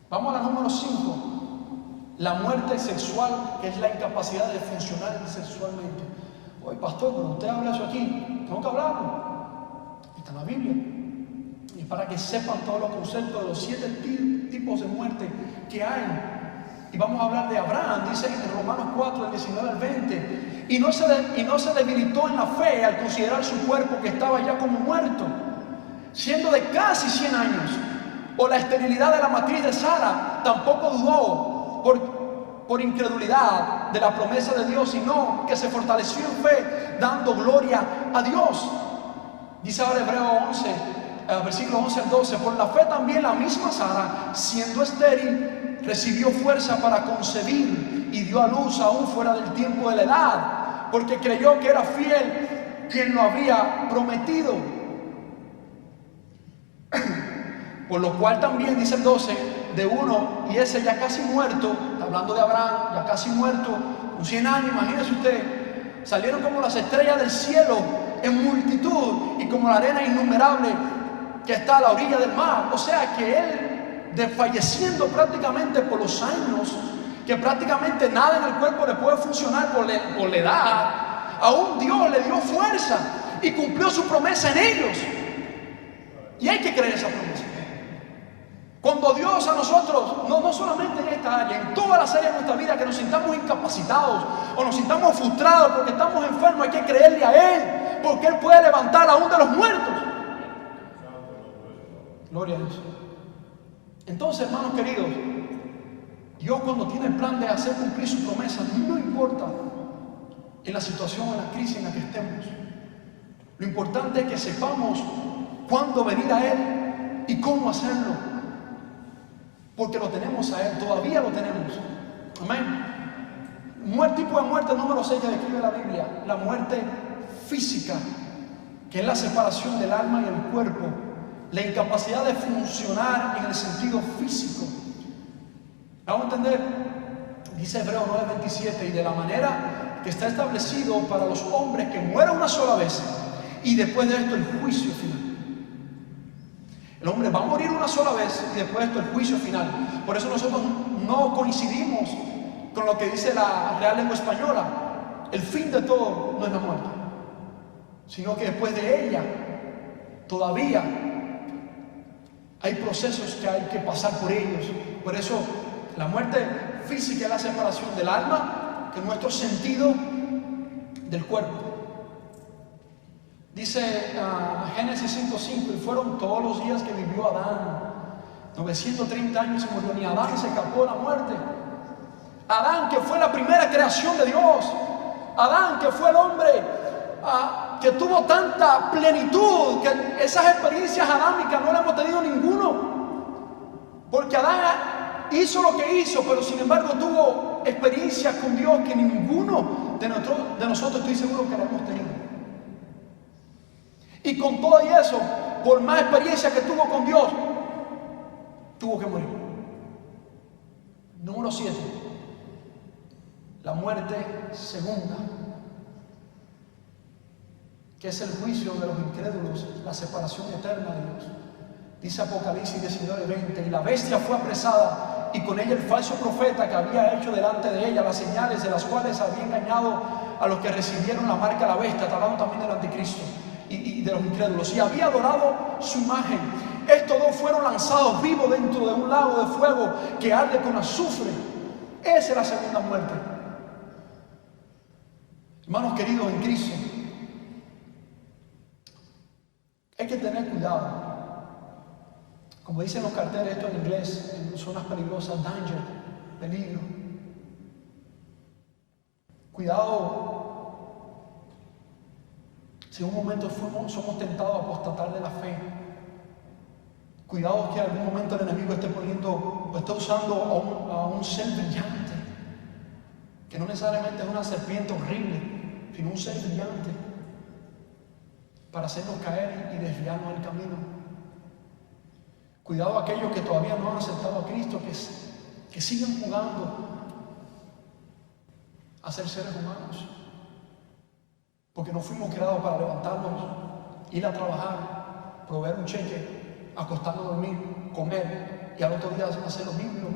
Vamos a la número 5. La muerte sexual, que es la incapacidad de funcionar sexualmente. Oye, pastor, pero usted habla eso aquí. Tengo que hablarlo. Está en la Biblia. Y para que sepan todos los conceptos de los 7 tipos de muerte que hay. Y vamos a hablar de Abraham, dice en Romanos 4, del 19 al 20. Y no se debilitó en la fe al considerar su cuerpo que estaba ya como muerto, siendo de casi 100 años. O la esterilidad de la matriz de Sara, tampoco dudó por incredulidad de la promesa de Dios, sino que se fortaleció en fe, dando gloria a Dios. Dice ahora Hebreos 11, versículos 11 al 12: por la fe también la misma Sara, siendo estéril, recibió fuerza para concebir y dio a luz aún fuera del tiempo de la edad, porque creyó que era fiel quien lo había prometido. Por lo cual también, dice el 12, de uno, y ese ya casi muerto, hablando de Abraham, ya casi muerto, con 100 años, imagínese usted, salieron como las estrellas del cielo en multitud y como la arena innumerable que está a la orilla del mar. O sea que él, desfalleciendo prácticamente por los años, que prácticamente nada en el cuerpo le puede funcionar por la edad, aún Dios le dio fuerza y cumplió su promesa en ellos. Y hay que creer esa promesa. Cuando Dios a nosotros, no solamente en esta área, en todas las áreas de nuestra vida, que nos sintamos incapacitados o nos sintamos frustrados porque estamos enfermos, hay que creerle a Él, porque Él puede levantar aún de los muertos. Gloria a Dios. Entonces, hermanos queridos, Dios, cuando tiene el plan de hacer cumplir su promesa, no importa en la situación, en la crisis en la que estemos. Lo importante es que sepamos cuándo venir a Él y cómo hacerlo. Porque lo tenemos a Él, todavía lo tenemos. Amén. Tipo de muerte número 6 que describe la Biblia: la muerte física, que es la separación del alma y el cuerpo, la incapacidad de funcionar en el sentido físico. Vamos a entender, dice Hebreos 9:27, y de la manera que está establecido para los hombres que mueran una sola vez, y después de esto el juicio final. El hombre va a morir una sola vez y después de esto el juicio final. Por eso nosotros no coincidimos con lo que dice la Real Lengua Española. El fin de todo no es la muerte, sino que después de ella todavía hay procesos que hay que pasar por ellos. Por eso la muerte física es la separación del alma, que es nuestro sentido, del cuerpo. Dice Génesis 5:5, y fueron todos los días que vivió Adán, 930 años y murió. Ni Adán se escapó de la muerte. Adán, que fue la primera creación de Dios. Adán, que fue el hombre que tuvo tanta plenitud, que esas experiencias adámicas no las hemos tenido ninguno. Porque Adán hizo lo que hizo, pero sin embargo tuvo experiencias con Dios que ninguno de nosotros, estoy seguro, que la hemos tenido. Y con todo y eso, por más experiencia que tuvo con Dios, tuvo que morir. Número 7. La muerte segunda, que es el juicio de los incrédulos, la separación eterna de Dios. Dice Apocalipsis 19:20, y la bestia fue apresada, y con ella el falso profeta que había hecho delante de ella las señales de las cuales había engañado a los que recibieron la marca de la bestia, hablando también del anticristo y de los incrédulos, y había adorado su imagen. Estos dos fueron lanzados vivos dentro de un lago de fuego que arde con azufre. Esa es la segunda muerte. Hermanos queridos en Cristo, hay que tener cuidado. Como dicen los carteles, esto en inglés, en zonas peligrosas: danger, peligro. Cuidado si en un momento somos tentados a apostatar de la fe. Cuidado que en algún momento el enemigo esté poniendo o esté usando a un ser brillante, que no necesariamente es una serpiente horrible, sino un ser brillante, para hacernos caer y desviarnos del camino. Cuidado a aquellos que todavía no han aceptado a Cristo, que siguen jugando a ser seres humanos. Porque no fuimos creados para levantarnos, ir a trabajar, proveer un cheque, acostarnos a dormir, comer y al otro día hacer lo mismo.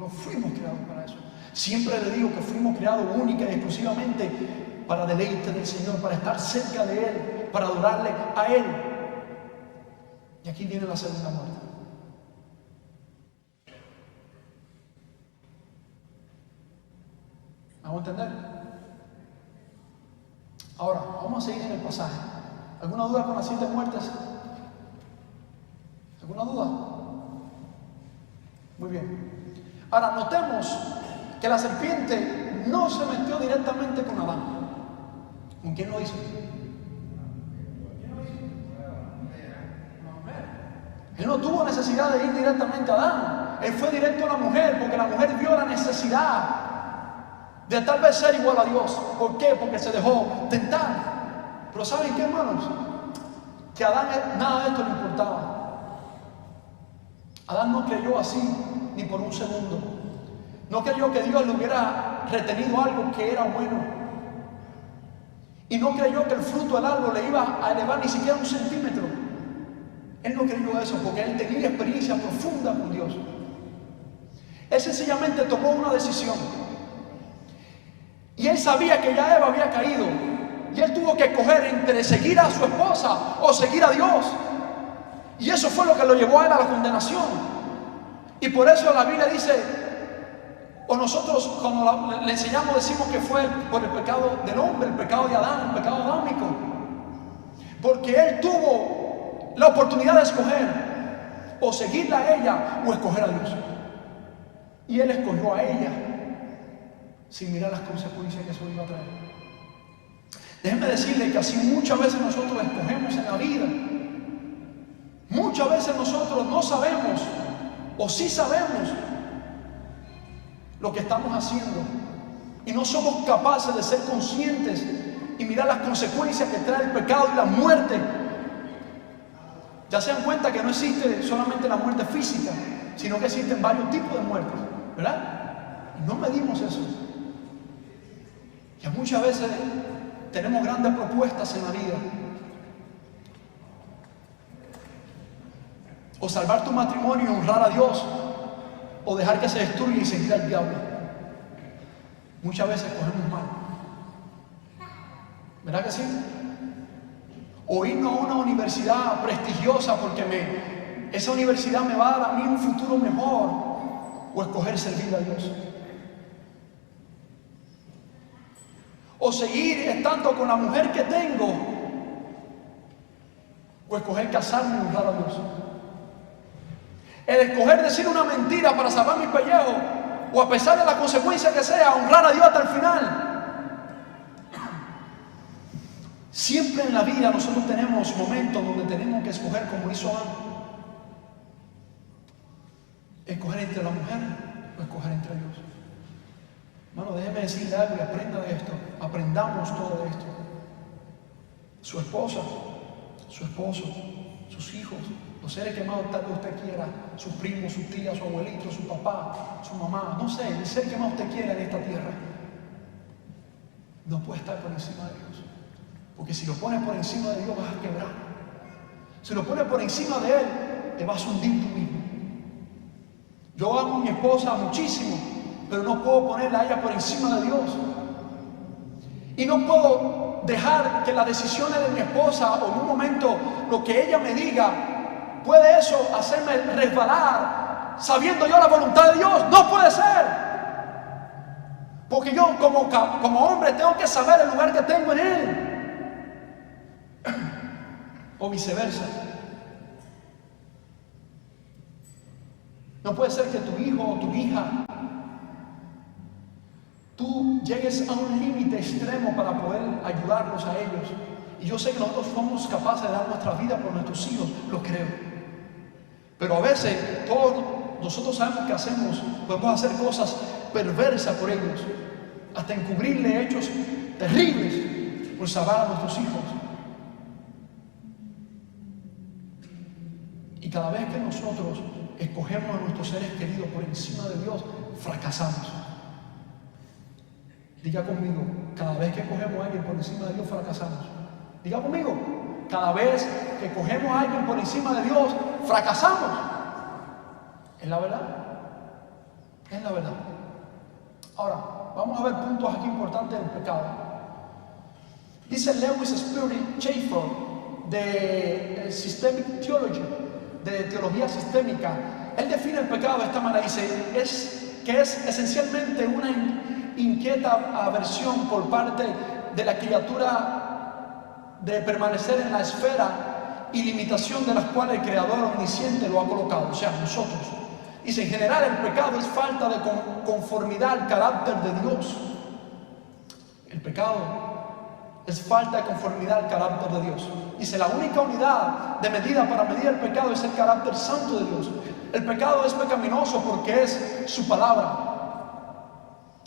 No fuimos creados para eso. Siempre le digo que fuimos creados única y exclusivamente para deleite del Señor, para estar cerca de Él, para adorarle a Él. Y aquí viene la segunda muerte. ¿Vamos a entender? Ahora, vamos a seguir en el pasaje. ¿Alguna duda con las 7 muertes? ¿Alguna duda? Muy bien. Ahora, notemos que la serpiente no se metió directamente con Adán. ¿Con quién lo hizo? Él no tuvo necesidad de ir directamente a Adán. Él fue directo a la mujer, porque la mujer vio la necesidad de tal vez ser igual a Dios. ¿Por qué? Porque se dejó tentar. Pero ¿saben qué, hermanos? Que a Adán nada de esto le importaba. Adán no creyó así ni por un segundo. No creyó que Dios le hubiera retenido algo que era bueno. y no creyó que el fruto del árbol le iba a elevar ni siquiera 1 centímetro. Él no creyó eso porque él tenía experiencia profunda con Dios. Él sencillamente tomó una decisión. Y él sabía que ya Eva había caído. Y él tuvo que escoger entre seguir a su esposa o seguir a Dios. Y eso fue lo que lo llevó a él a la condenación. Y por eso la Biblia dice, o nosotros cuando le enseñamos decimos que fue por el pecado del hombre, el pecado de Adán, el pecado adámico. Porque él tuvo la oportunidad de escoger o seguirla a ella o escoger a Dios. Y él escogió a ella sin mirar las consecuencias que eso iba a traer. Déjenme decirle que así muchas veces nosotros escogemos en la vida. Muchas veces nosotros no sabemos o sí sabemos lo que estamos haciendo y no somos capaces de ser conscientes y mirar las consecuencias que trae el pecado y la muerte. Ya se dan cuenta que no existe solamente la muerte física, sino que existen varios tipos de muertes, ¿verdad? Y no medimos eso. Y muchas veces tenemos grandes propuestas en la vida. O salvar tu matrimonio y honrar a Dios, o dejar que se destruya y seguir al diablo. Muchas veces cogemos mal. ¿Verdad que sí? O irnos a una universidad prestigiosa porque esa universidad me va a dar a mí un futuro mejor, o escoger servir a Dios. O seguir estando con la mujer que tengo, o escoger casarme y honrar a Dios. El escoger decir una mentira para salvar mi pellejo, o a pesar de la consecuencia que sea, honrar a Dios hasta el final. Siempre en la vida nosotros tenemos momentos donde tenemos que escoger, como hizo Adán. Escoger entre la mujer o escoger entre Dios. Hermano, déjeme decirle algo y aprenda de esto. Aprendamos todo de esto. Su esposa, su esposo, sus hijos, los seres que más usted quiera, sus primos, sus tías, su abuelito, su papá, su mamá, no sé, el ser que más usted quiera en esta tierra, no puede estar por encima de Dios. Porque si lo pones por encima de Dios vas a quebrar. Si lo pones por encima de Él, te vas a hundir tú mismo. Yo amo a mi esposa muchísimo, pero no puedo ponerla a ella por encima de Dios. Y no puedo dejar que las decisiones de mi esposa o en un momento lo que ella me diga, puede eso hacerme resbalar sabiendo yo la voluntad de Dios. No puede ser. Porque yo como hombre tengo que saber el lugar que tengo en Él. O viceversa. No puede ser que tu hijo o tu hija, tú llegues a un límite extremo para poder ayudarlos a ellos. Y yo sé que nosotros somos capaces de dar nuestra vida por nuestros hijos, lo creo. Pero a veces todos nosotros sabemos que hacemos, podemos hacer cosas perversas por ellos, hasta encubrirle hechos terribles por salvar a nuestros hijos. Y cada vez que nosotros escogemos a nuestros seres queridos por encima de Dios, fracasamos. Diga conmigo, cada vez que escogemos a alguien por encima de Dios, fracasamos. Diga conmigo, cada vez que escogemos a alguien por encima de Dios, fracasamos. ¿Es la verdad? Es la verdad. Ahora, vamos a ver puntos aquí importantes del pecado. Dice Lewis Sperry Chafer de Systemic Theology, de teología sistémica. Él define el pecado de esta manera. Dice que es esencialmente una inquieta aversión por parte de la criatura de permanecer en la esfera y limitación de las cuales el Creador omnisciente lo ha colocado, o sea, nosotros. Dice, en general el pecado es falta de conformidad al carácter de Dios. El pecado es falta de conformidad al carácter de Dios. Dice, la única unidad de medida para medir el pecado es el carácter santo de Dios. El pecado es pecaminoso porque es su palabra.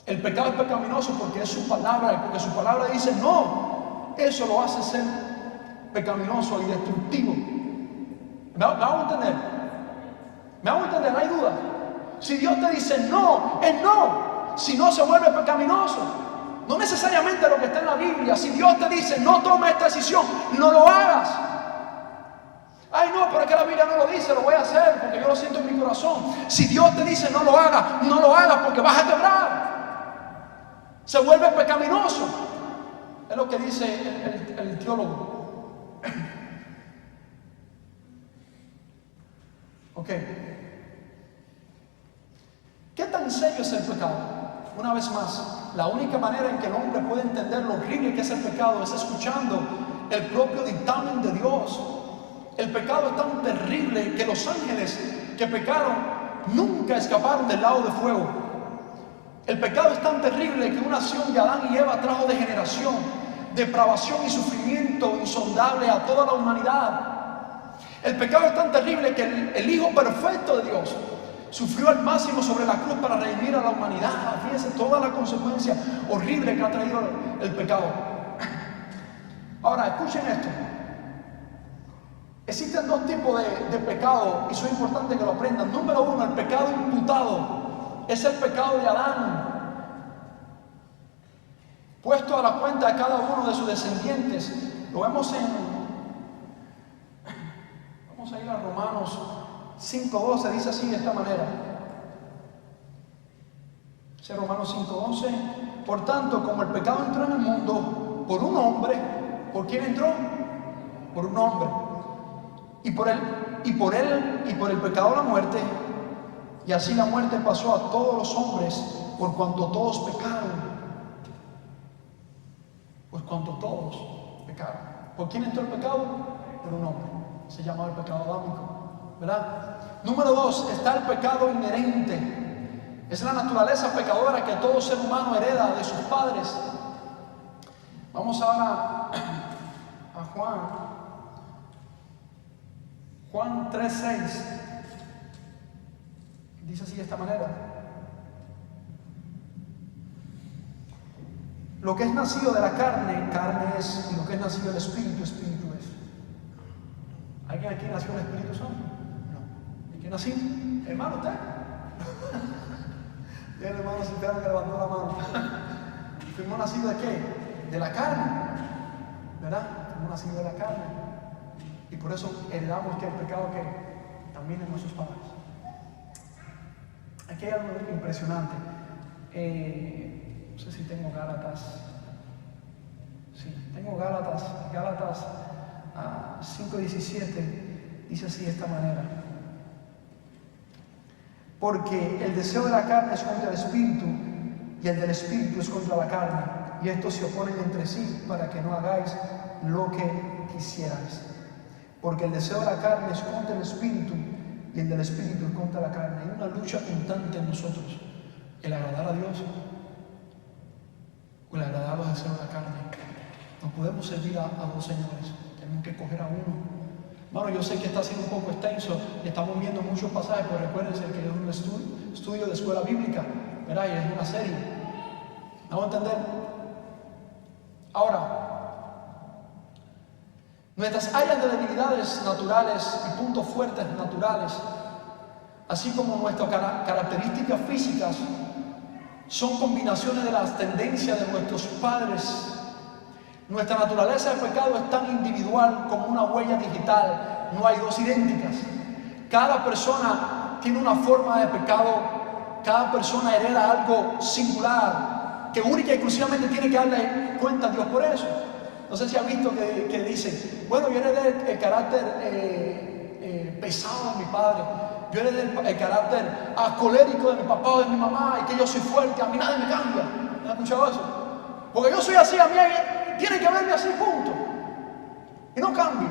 El pecado es pecaminoso porque es su palabra, y porque su palabra dice no. Eso lo hace ser pecaminoso y destructivo. ¿Me hago entender? ¿Me hago entender? No hay duda. Si Dios te dice no, es no. Si no, se vuelve pecaminoso. No necesariamente lo que está en la Biblia. Si Dios te dice, no tomes esta decisión, no lo hagas. Ay, no, pero es que la Biblia no lo dice, lo voy a hacer porque yo lo siento en mi corazón. Si Dios te dice, no lo hagas, no lo hagas porque vas a quebrar. Se vuelve pecaminoso. Es lo que dice el teólogo. Ok. ¿Qué tan serio es el pecado? Una vez más, la única manera en que el hombre puede entender lo horrible que es el pecado es escuchando el propio dictamen de Dios. El pecado es tan terrible que los ángeles que pecaron nunca escaparon del lago de fuego. El pecado es tan terrible que una acción de Adán y Eva trajo degeneración, depravación y sufrimiento insondable a toda la humanidad. El pecado es tan terrible que el Hijo perfecto de Dios sufrió al máximo sobre la cruz para redimir a la humanidad. Fíjense toda la consecuencia horrible que ha traído el pecado. Ahora, escuchen esto. Existen dos tipos de pecado y son importantes que lo aprendan. Número uno, el pecado imputado. Es el pecado de Adán, puesto a la cuenta de cada uno de sus descendientes. Lo vemos vamos a ir a Romanos 5:12, dice así de esta manera. Dice Romanos 5:11. Por tanto, como el pecado entró en el mundo por un hombre, ¿por quién entró? Por un hombre. Y por el pecado la muerte, y así la muerte pasó a todos los hombres, por cuanto todos pecaron. Por cuanto todos pecaron. ¿Por quién entró el pecado? Por un hombre. Se llamaba el pecado adámico, ¿verdad? Número dos, está el pecado inherente. Es la naturaleza pecadora que todo ser humano hereda de sus padres. Vamos ahora a Juan 3:6. Dice así de esta manera: lo que es nacido de la carne, carne es, y lo que es nacido del Espíritu, Espíritu es. ¿Alguien aquí nació del Espíritu Santo? No. ¿Y quién nació? ¿Hermano usted? El hermano Citero que levantó la mano. ¿Fuimos nacidos de qué? De la carne, ¿verdad? Fuimos nacidos de la carne. Y por eso heredamos que el pecado que también en nuestros padres. Aquí hay algo impresionante. No sé si tengo Gálatas. Sí, tengo Gálatas 5:17. Dice así de esta manera: porque el deseo de la carne es contra el espíritu, y el del espíritu es contra la carne, y estos se oponen entre sí para que no hagáis lo que quisierais. Porque el deseo de la carne es contra el espíritu, y el del espíritu es contra la carne. Hay una lucha constante en nosotros: el agradar a Dios o el agradar a los deseos de la carne. No podemos servir a dos señores, tenemos que coger a uno. Bueno, yo sé que está siendo un poco extenso y estamos viendo muchos pasajes, pero recuérdense que es un estudio de escuela bíblica, ¿verdad? Y es una serie. ¿Vamos a entender? Ahora, nuestras áreas de debilidades naturales y puntos fuertes naturales, así como nuestras características físicas, son combinaciones de las tendencias de nuestros padres. Nuestra naturaleza de pecado es tan individual como una huella digital. No hay dos idénticas. Cada persona tiene una forma de pecado. Cada persona hereda algo singular que única y exclusivamente tiene que darle cuenta a Dios por eso. No sé si ha visto que dice: bueno, yo heredé el carácter pesado de mi padre, yo heredé el carácter colérico de mi papá o de mi mamá, y que yo soy fuerte, a mí nadie me cambia. ¿No has escuchado eso? Porque yo soy así, a mí tiene que verme así, punto. Y no cambio.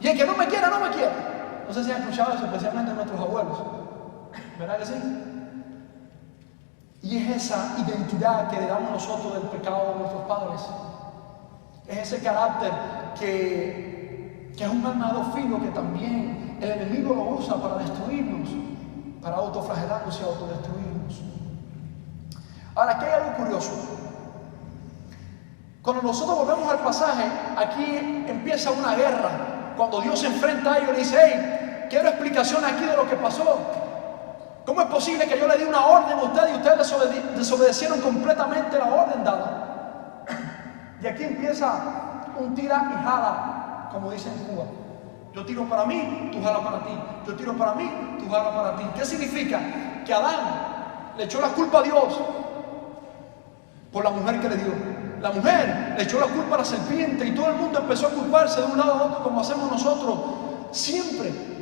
Y el que no me quiera, no me quiere. No sé si han escuchado eso, especialmente nuestros abuelos. ¿Verdad que sí? Y es esa identidad que le damos nosotros del pecado de nuestros padres. Es ese carácter que es un arma de dos filos que también el enemigo lo usa para destruirnos, para autoflagelarnos y autodestruirnos. Ahora, aquí hay algo curioso. Cuando nosotros volvemos al pasaje, aquí empieza una guerra. Cuando Dios se enfrenta a ellos, le dice: hey, quiero explicación aquí de lo que pasó. ¿Cómo es posible que yo le di una orden a ustedes y ustedes desobedecieron completamente la orden dada? Y aquí empieza un tira y jala, como dicen en Cuba. Yo tiro para mí, tú jalas para ti. Yo tiro para mí, tú jalas para ti. ¿Qué significa? Que Adán le echó la culpa a Dios por la mujer que le dio. La mujer le echó la culpa a la serpiente y todo el mundo empezó a culparse de un lado a otro, como hacemos nosotros siempre.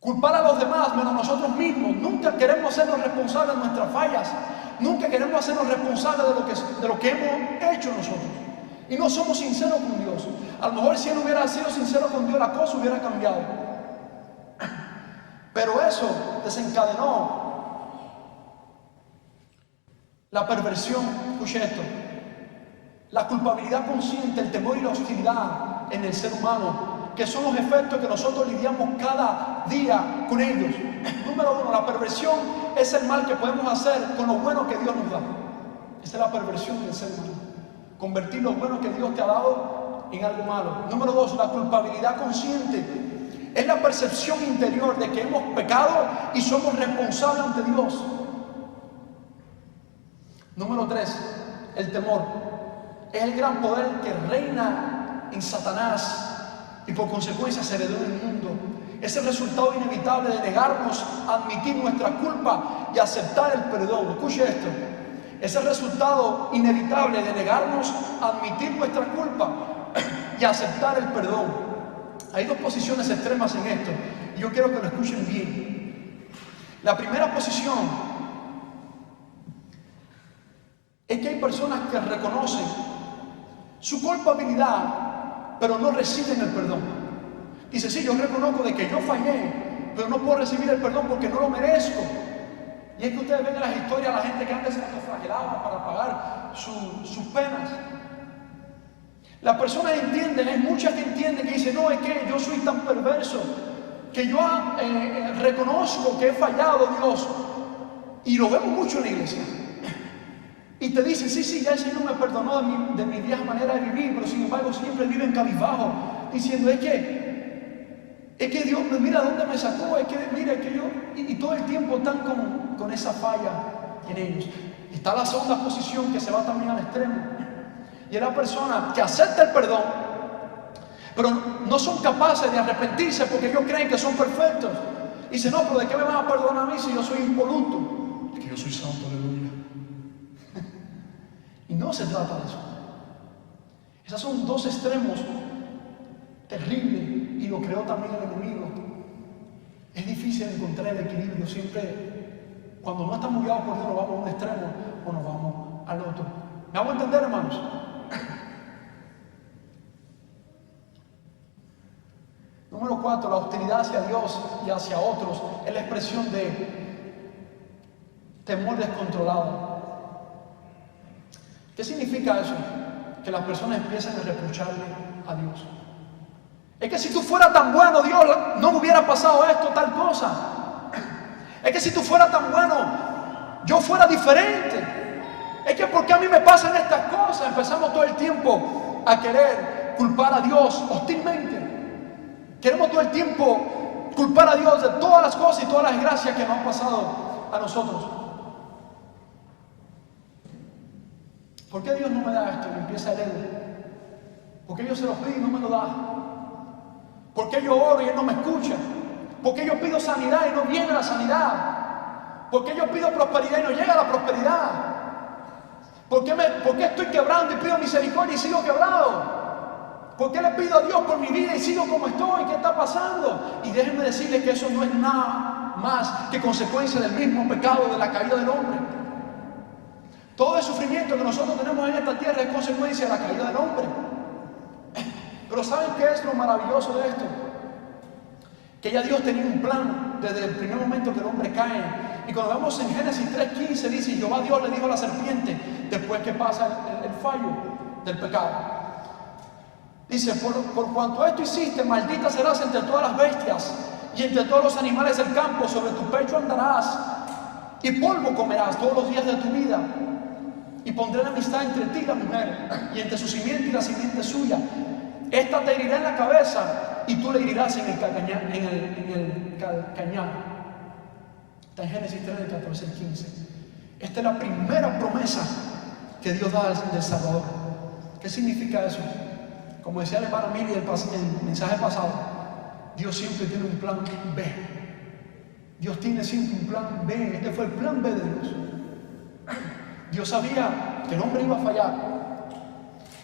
Culpar a los demás menos nosotros mismos. Nunca queremos hacernos responsables de nuestras fallas. Nunca queremos hacernos responsables de lo que hemos hecho nosotros. Y no somos sinceros con Dios. A lo mejor si Él hubiera sido sincero con Dios, la cosa hubiera cambiado. Pero eso desencadenó la perversión. Escuche esto. La culpabilidad consciente, el temor y la hostilidad en el ser humano, que son los efectos que nosotros lidiamos cada día con ellos. Número uno, la perversión es el mal que podemos hacer con lo bueno que Dios nos da. Esa es la perversión del ser humano. Convertir lo bueno que Dios te ha dado en algo malo. Número dos, la culpabilidad consciente. Es la percepción interior de que hemos pecado y somos responsables ante Dios. Número tres, el temor. Es el gran poder que reina en Satanás y por consecuencia se heredó en el mundo. Es el resultado inevitable de negarnos a admitir nuestra culpa y aceptar el perdón. Escuche esto. Es el resultado inevitable de negarnos a admitir nuestra culpa y aceptar el perdón. Hay dos posiciones extremas en esto y yo quiero que lo escuchen bien. La primera posición es que hay personas que reconocen su culpabilidad, pero no reciben el perdón. Dice, sí, yo reconozco de que yo fallé, pero no puedo recibir el perdón porque no lo merezco. Y es que ustedes ven en las historias a la gente que antes se autoflagelaba para pagar sus penas. Las personas entienden, hay muchas que entienden, que dicen, no, es que yo soy tan perverso, que yo reconozco que he fallado, Dios. Y lo vemos mucho en la iglesia. Y te dicen, sí, ya el Señor me perdonó de mi vieja manera de vivir, pero sin embargo siempre viven cabizbajo, diciendo, es que Dios, mira dónde me sacó, mira que yo, y todo el tiempo están con esa falla en ellos. Está la segunda posición que se va también al extremo, y es la persona que acepta el perdón, pero no son capaces de arrepentirse porque ellos creen que son perfectos. Y dicen, no, pero ¿de qué me van a perdonar a mí si yo soy impoluto? Es que yo soy santo, aleluya. Y no se trata de eso. Esos son dos extremos terribles y lo creó también el enemigo. Es difícil encontrar el equilibrio. Siempre, cuando no estamos guiados por Dios, nos vamos a un extremo o nos vamos al otro. ¿Me hago entender, hermanos? Número 4, la hostilidad hacia Dios y hacia otros es la expresión de temor descontrolado. ¿Qué significa eso? Que las personas empiezan a reprocharle a Dios. Es que si tú fueras tan bueno, Dios, no me hubiera pasado esto, tal cosa. Es que si tú fueras tan bueno, yo fuera diferente. Es que ¿por qué a mí me pasan estas cosas? Empezamos todo el tiempo a querer culpar a Dios hostilmente. Queremos todo el tiempo culpar a Dios de todas las cosas y todas las desgracias que nos han pasado a nosotros. ¿Por qué Dios no me da esto? Y empieza el ego. ¿Por qué yo se lo pido y no me lo da? ¿Por qué yo oro y Él no me escucha? ¿Por qué yo pido sanidad y no viene la sanidad? ¿Por qué yo pido prosperidad y no llega la prosperidad? ¿Por qué estoy quebrando y pido misericordia y sigo quebrado? ¿Por qué le pido a Dios por mi vida y sigo como estoy? ¿Qué está pasando? Y déjenme decirles que eso no es nada más que consecuencia del mismo pecado de la caída del hombre. Todo el sufrimiento que nosotros tenemos en esta tierra es consecuencia de la caída del hombre. Pero ¿saben qué es lo maravilloso de esto? Que ya Dios tenía un plan desde el primer momento que el hombre cae. Y cuando vemos en Génesis 3:15 dice, Jehová Dios le dijo a la serpiente, después que pasa el fallo del pecado. Dice, por cuanto esto hiciste, maldita serás entre todas las bestias y entre todos los animales del campo, sobre tu pecho andarás y polvo comerás todos los días de tu vida. Y pondré enemistad entre ti y la mujer, y entre su simiente y la simiente suya. Esta te herirá en la cabeza, y tú le herirás en el calcañar. Está en Génesis 3, del 14 al 15. Esta es la primera promesa que Dios da del Salvador. ¿Qué significa eso? Como decía el hermano Mili el mensaje pasado, Dios siempre tiene un plan B. Dios tiene siempre un plan B. Este fue el plan B de Dios. Dios sabía que el hombre iba a fallar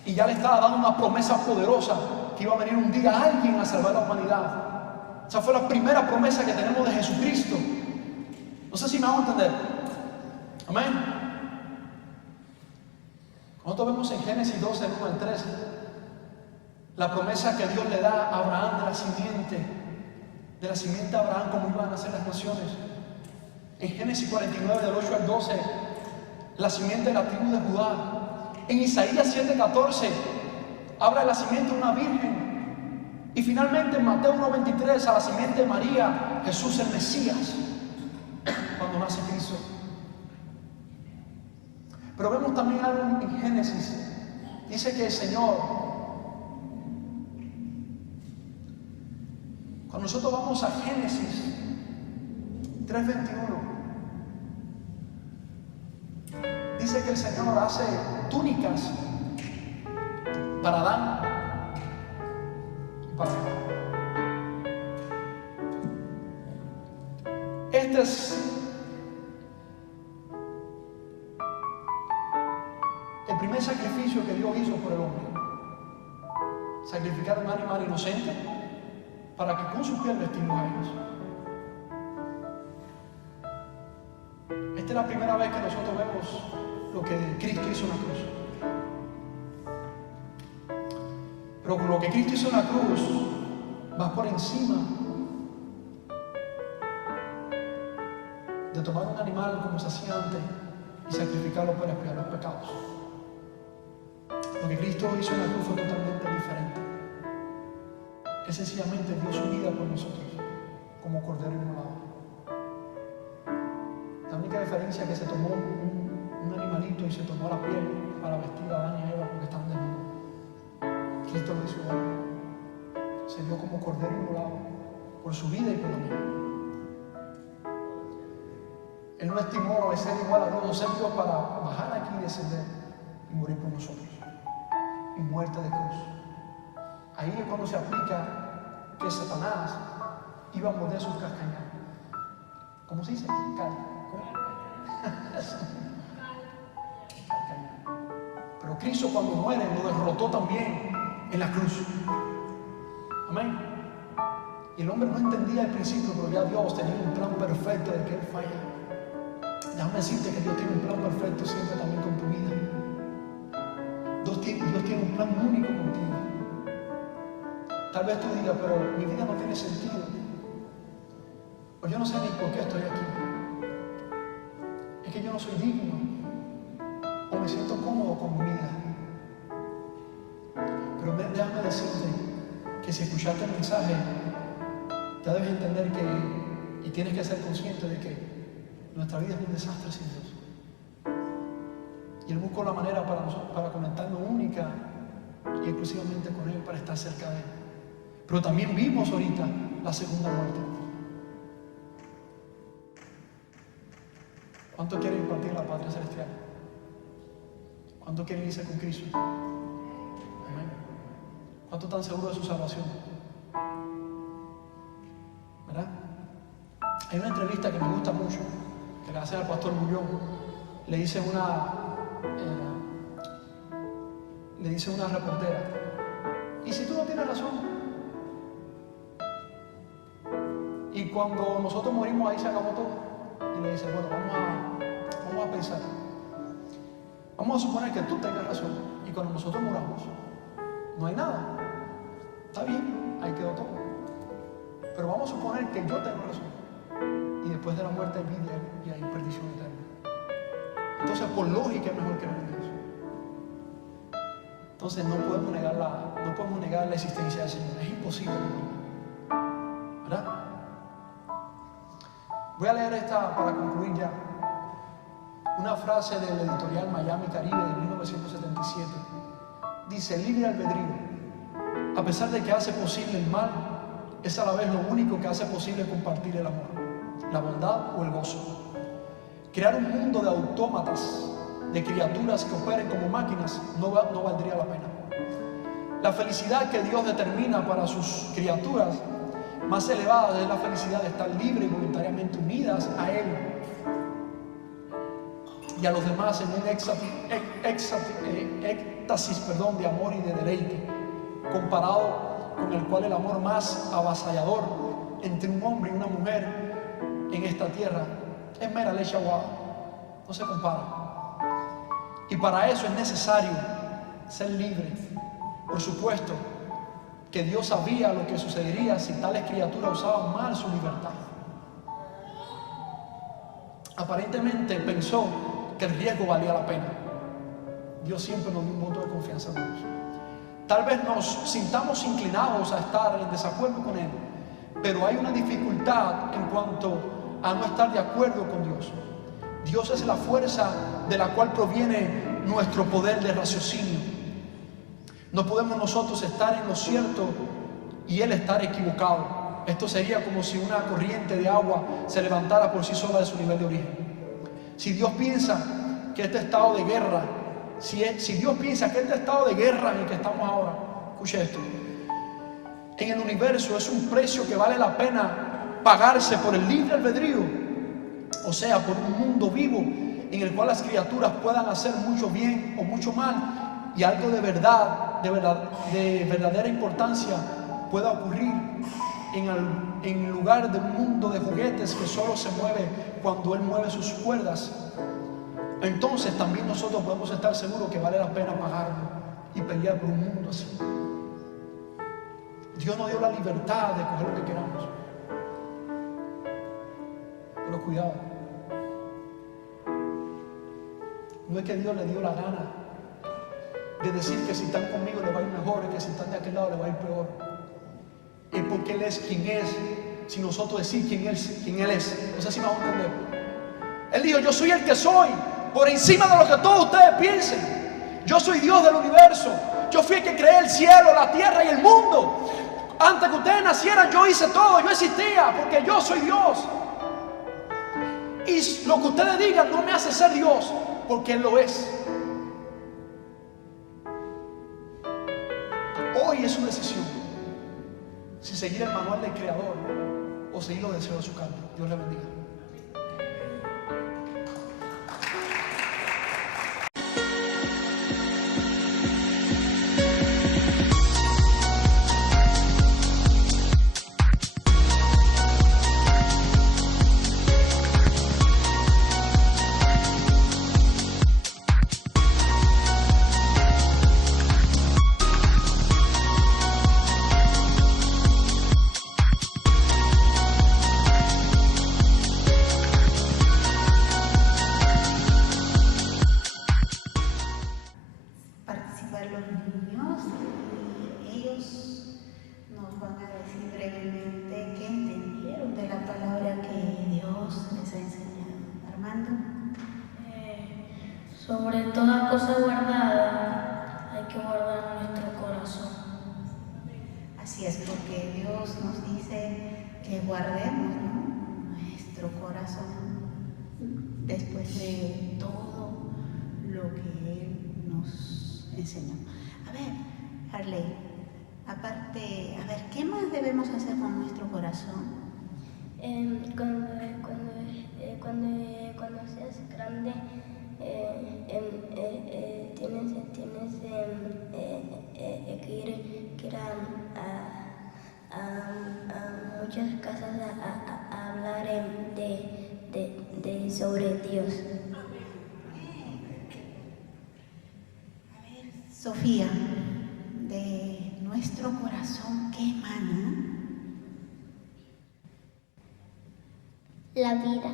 y ya le estaba dando una promesa poderosa que iba a venir un día alguien a salvar la humanidad. Esa fue la primera promesa que tenemos de Jesucristo. No sé si me van a entender. Amén. Nosotros vemos en Génesis 12, 1 al 13, la promesa que Dios le da a Abraham de la simiente de Abraham, cómo iban a ser las naciones. En Génesis 49, del 8 al 12, la simiente de la tribu de Judá. En Isaías 7, 14, habla de la simiente de una virgen. Y finalmente en Mateo 1, 23, a la simiente de María, Jesús el Mesías, cuando nace Cristo. Pero vemos también algo en Génesis. Dice que el Señor, cuando nosotros vamos a Génesis 3:21, dice que el Señor hace túnicas para Adán y para Eva. Este es el primer sacrificio que Dios hizo por el hombre. Sacrificar un animal inocente para que con su piel vestimos a ellos. Esta es la primera vez que nosotros vemos lo que Cristo hizo en la cruz. Pero lo que Cristo hizo en la cruz va por encima de tomar un animal como se hacía antes y sacrificarlo para expiar los pecados. Lo que Cristo hizo en la cruz fue totalmente diferente. Él sencillamente dio su vida por nosotros como cordero inmolado. La única diferencia es que se tomó un animalito y se tomó la piel para vestir a Adán y a Eva porque están desnudos. Cristo lo hizo igual. Se dio como cordero inmolado por su vida y por la mía. Él no estimó el ser igual a Dios, no ser Dios para bajar aquí y descender y morir por nosotros. Y muerte de cruz. Ahí es cuando se aplica que Satanás iba a morder sus cascañas. ¿Cómo se dice? Pero Cristo cuando muere lo derrotó también en la cruz. Amén. Y el hombre no entendía al principio, pero ya Dios tenía un plan perfecto de que él falla. Déjame decirte que Dios tiene un plan perfecto siempre también con tu vida. Dios tiene un plan único contigo. Tal vez tú digas, pero mi vida no tiene sentido. O yo no sé ni por qué estoy aquí. Es que yo no soy digno. O me siento cómodo con mi vida. Pero déjame decirte que si escuchaste el mensaje, ya debes entender que, y tienes que ser consciente de que nuestra vida es un desastre sin Dios. Y Él buscó la manera para conectarnos única y exclusivamente con Él, para estar cerca de Él. Pero también vimos ahorita la segunda muerte. ¿Cuánto quieren impartir la patria celestial? ¿Cuánto quieren irse con Cristo? Amén. ¿Cuánto están seguros de su salvación? ¿Verdad? Hay una entrevista que me gusta mucho, que le hace al pastor Bullón. Le dice una reportera: ¿y si tú no tienes razón? Y cuando nosotros morimos, ahí se acabó todo. Y le dice: bueno, vamos a pensar. Vamos a suponer que tú tengas razón. Y cuando nosotros moramos, no hay nada. Está bien, ahí quedó todo. Pero vamos a suponer que yo tengo razón. Y después de la muerte hay vida y hay perdición eterna. Entonces, por lógica, es mejor creer en Dios. Entonces, no podemos negar la existencia del Señor. Es imposible. ¿Verdad? Voy a leer esta para concluir ya. Una frase del editorial Miami Caribe de 1977. Dice: libre albedrío, a pesar de que hace posible el mal, es a la vez lo único que hace posible compartir el amor. la bondad o el gozo. Crear un mundo de autómatas, de criaturas que operen como máquinas, no valdría la pena. La felicidad que Dios determina para sus criaturas más elevada es la felicidad de estar libre y voluntariamente unidas a Él y a los demás en un éxtasis de amor y de deleite, comparado con el cual el amor más avasallador entre un hombre y una mujer en esta tierra es mera leche aguada, no se compara. Y para eso es necesario ser libre. Por supuesto que Dios sabía lo que sucedería si tales criaturas usaban mal su libertad. Aparentemente pensó que el riesgo valía la pena. Dios siempre nos dio un voto de confianza en Dios. Tal vez nos sintamos inclinados a estar en desacuerdo con Él, pero hay una dificultad en cuanto a no estar de acuerdo con Dios. Dios es la fuerza de la cual proviene nuestro poder de raciocinio. No podemos nosotros estar en lo cierto y Él estar equivocado. Esto sería como si una corriente de agua se levantara por sí sola de su nivel de origen. Si Dios piensa que este estado de guerra, si Dios piensa que este estado de guerra en el que estamos ahora, escuche esto, en el universo es un precio que vale la pena pagarse por el libre albedrío, o sea, por un mundo vivo en el cual las criaturas puedan hacer mucho bien o mucho mal, y algo de verdadera importancia pueda ocurrir en lugar de un mundo de juguetes que solo se mueve cuando Él mueve sus cuerdas. Entonces también nosotros podemos estar seguros que vale la pena pagarlo y pelear por un mundo así. Dios nos dio la libertad de coger lo que queramos, pero cuidado, no es que Dios le dio la gana de decir que si están conmigo le va a ir mejor y que si están de aquel lado le va a ir peor. Es porque Él es quien es, si nosotros decimos quién Él es. No sé si me van a entender. Él dijo: yo soy el que soy, por encima de lo que todos ustedes piensen. Yo soy Dios del universo. Yo fui el que creé el cielo, la tierra y el mundo. Antes que ustedes nacieran yo hice todo, yo existía, porque yo soy Dios. Y lo que ustedes digan no me hace ser Dios, porque Él lo es. Hoy es su decisión si seguir el manual del Creador o seguir los deseos de su carne. Dios le bendiga. Sobre toda cosa guardada, hay que guardar nuestro corazón. Así es, porque Dios nos dice que guardemos, ¿no?, nuestro corazón después de todo lo que Él nos enseñó. A ver, Arley, aparte, ¿qué más debemos hacer con nuestro corazón? Cuando seas grande, tienes que ir a muchas casas a hablar sobre Dios. A ver, Sofía, de nuestro corazón, ¿qué emana? La vida.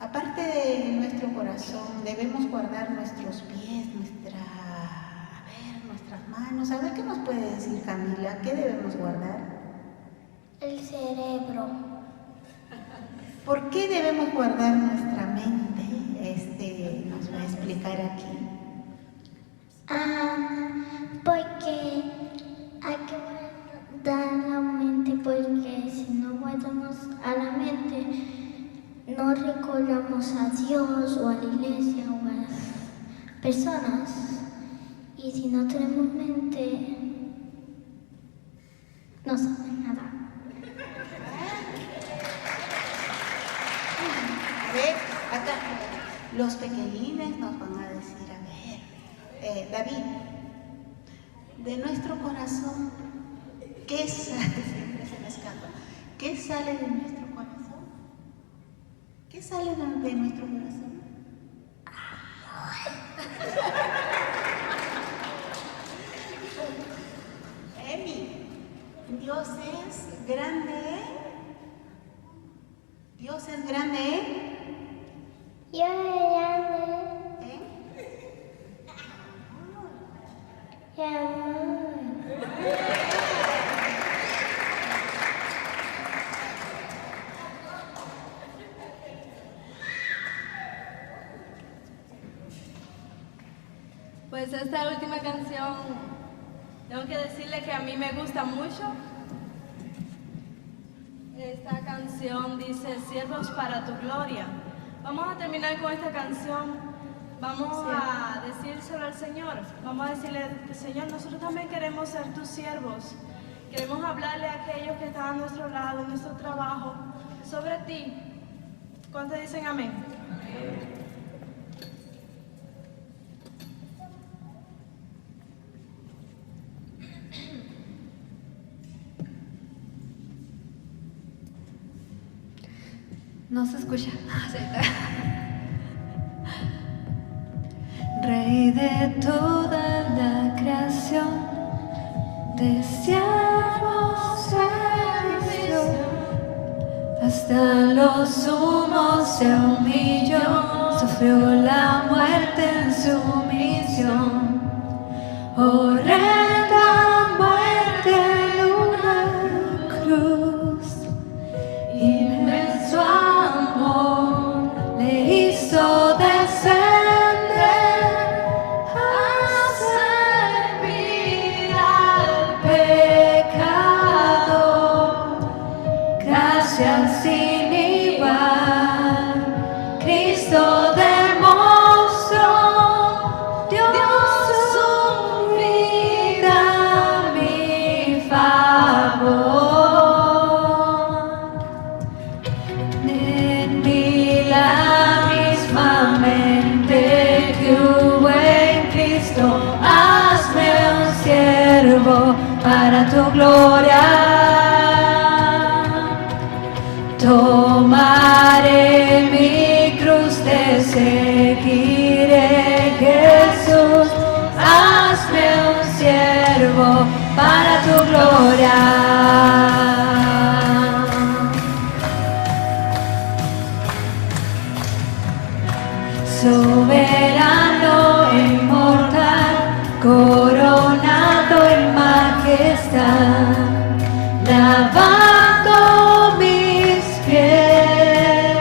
Aparte de nuestro corazón, debemos guardar nuestros pies, nuestras manos. A ver, ¿qué nos puede decir Camila? ¿Qué debemos guardar? El cerebro. ¿Por qué debemos guardar nuestra mente? Nos va a explicar aquí. Porque hay que guardar la mente, porque si no guardamos amamos a Dios o a la iglesia o a las personas. Y si no tenemos mente, no sabemos nada. A ver, acá los pequeñines nos van a decir, a ver, David, de nuestro corazón, ¿qué sale? Siempre se me escapa. ¿Qué sale de nuestro corazón? ¿Qué sale de nuestro corazón? Emi, Dios es grande, ¿eh? Dios es grande, ¿eh? Yo amo. Pues esta última canción, tengo que decirle que a mí me gusta mucho. Esta canción dice, siervos para tu gloria. Vamos a terminar con esta canción. Vamos a decírselo al Señor. Vamos a decirle, Señor, nosotros también queremos ser tus siervos. Queremos hablarle a aquellos que están a nuestro lado, en nuestro trabajo, sobre ti. ¿Cuántos dicen amén? No se escucha. Rey de toda la creación, de siervo servicio, hasta los sumos se humilló, sufrió la muerte en su misión. Horrenda muerte en una cruz, inmenso amor le hizo descender a servir al pecador. Gracias sin igual, Cristo demostró, dio su vida a mi favor. En mí la misma mente que hubo en Cristo, hazme un siervo para tu gloria. Tomaré mi cruz, te seguiré, Jesús, hazme un siervo para tu gloria. Soberano e inmortal, coronado en majestad, lavando mis pies,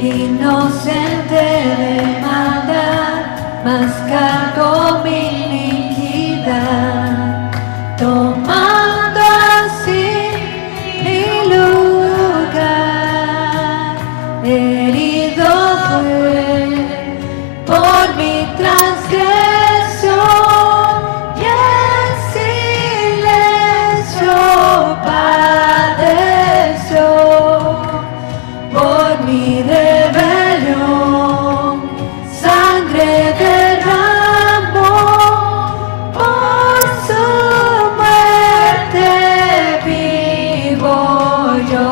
inocente de maldad, mas cargó mi iniquidad, tomando así mi lugar. Herido fue por mi transgresión y en silencio padeció por mi rebelión. Sangre derramó, por su muerte vivo yo.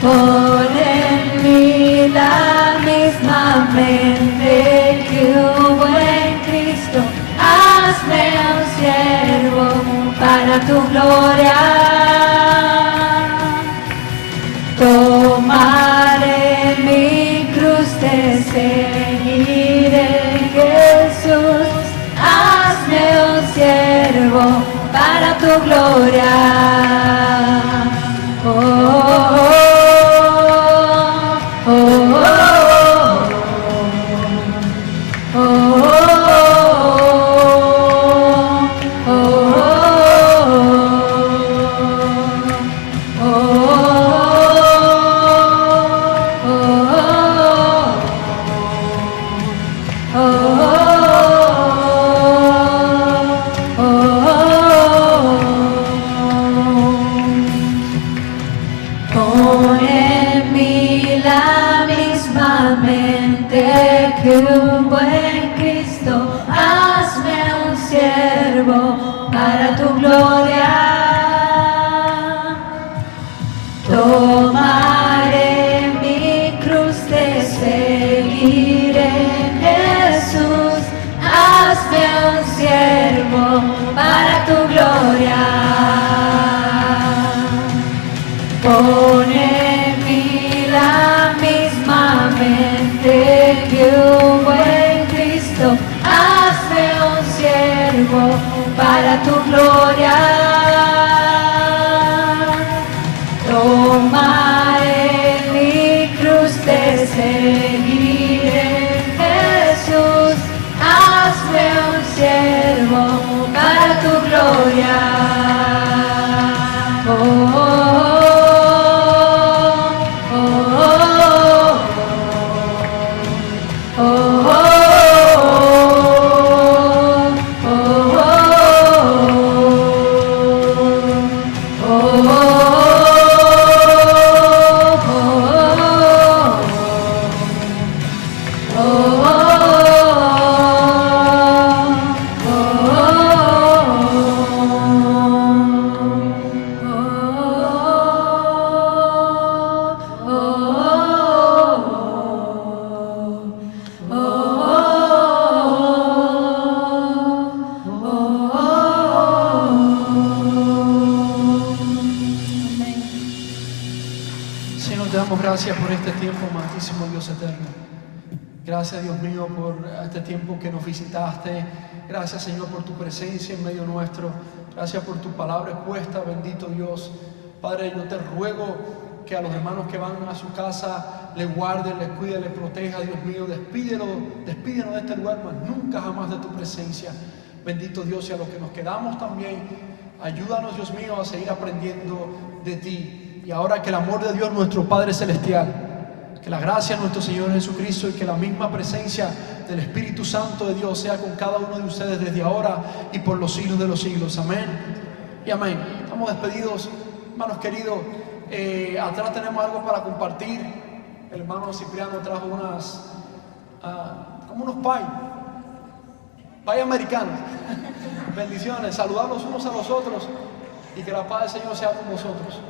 Pon en mí la misma mente que hubo en Cristo, hazme un siervo para tu gloria. Tomaré mi cruz, te seguiré, Jesús, hazme un siervo para tu gloria. Oh gloria. Tomaré mi cruz, te seguiré, Jesús, hazme un siervo para tu gloria. Señor, te damos gracias por este tiempo, amantísimo Dios eterno. Gracias, Dios mío, por este tiempo que nos visitaste. Gracias, Señor, por tu presencia en medio nuestro. Gracias por tu palabra expuesta, bendito Dios. Padre, yo te ruego que a los hermanos que van a su casa le guarde, le cuide, le proteja, Dios mío. Despídenos de este lugar, mas nunca jamás de tu presencia. Bendito Dios, y a los que nos quedamos también, ayúdanos, Dios mío, a seguir aprendiendo de ti. Y ahora que el amor de Dios, nuestro Padre Celestial, que la gracia de nuestro Señor Jesucristo y que la misma presencia del Espíritu Santo de Dios sea con cada uno de ustedes desde ahora y por los siglos de los siglos. Amén y amén. Estamos despedidos, hermanos queridos. Atrás tenemos algo para compartir. El hermano Cipriano trajo como unos pie americanos. Bendiciones, saludarlos unos a los otros y que la paz del Señor sea con vosotros.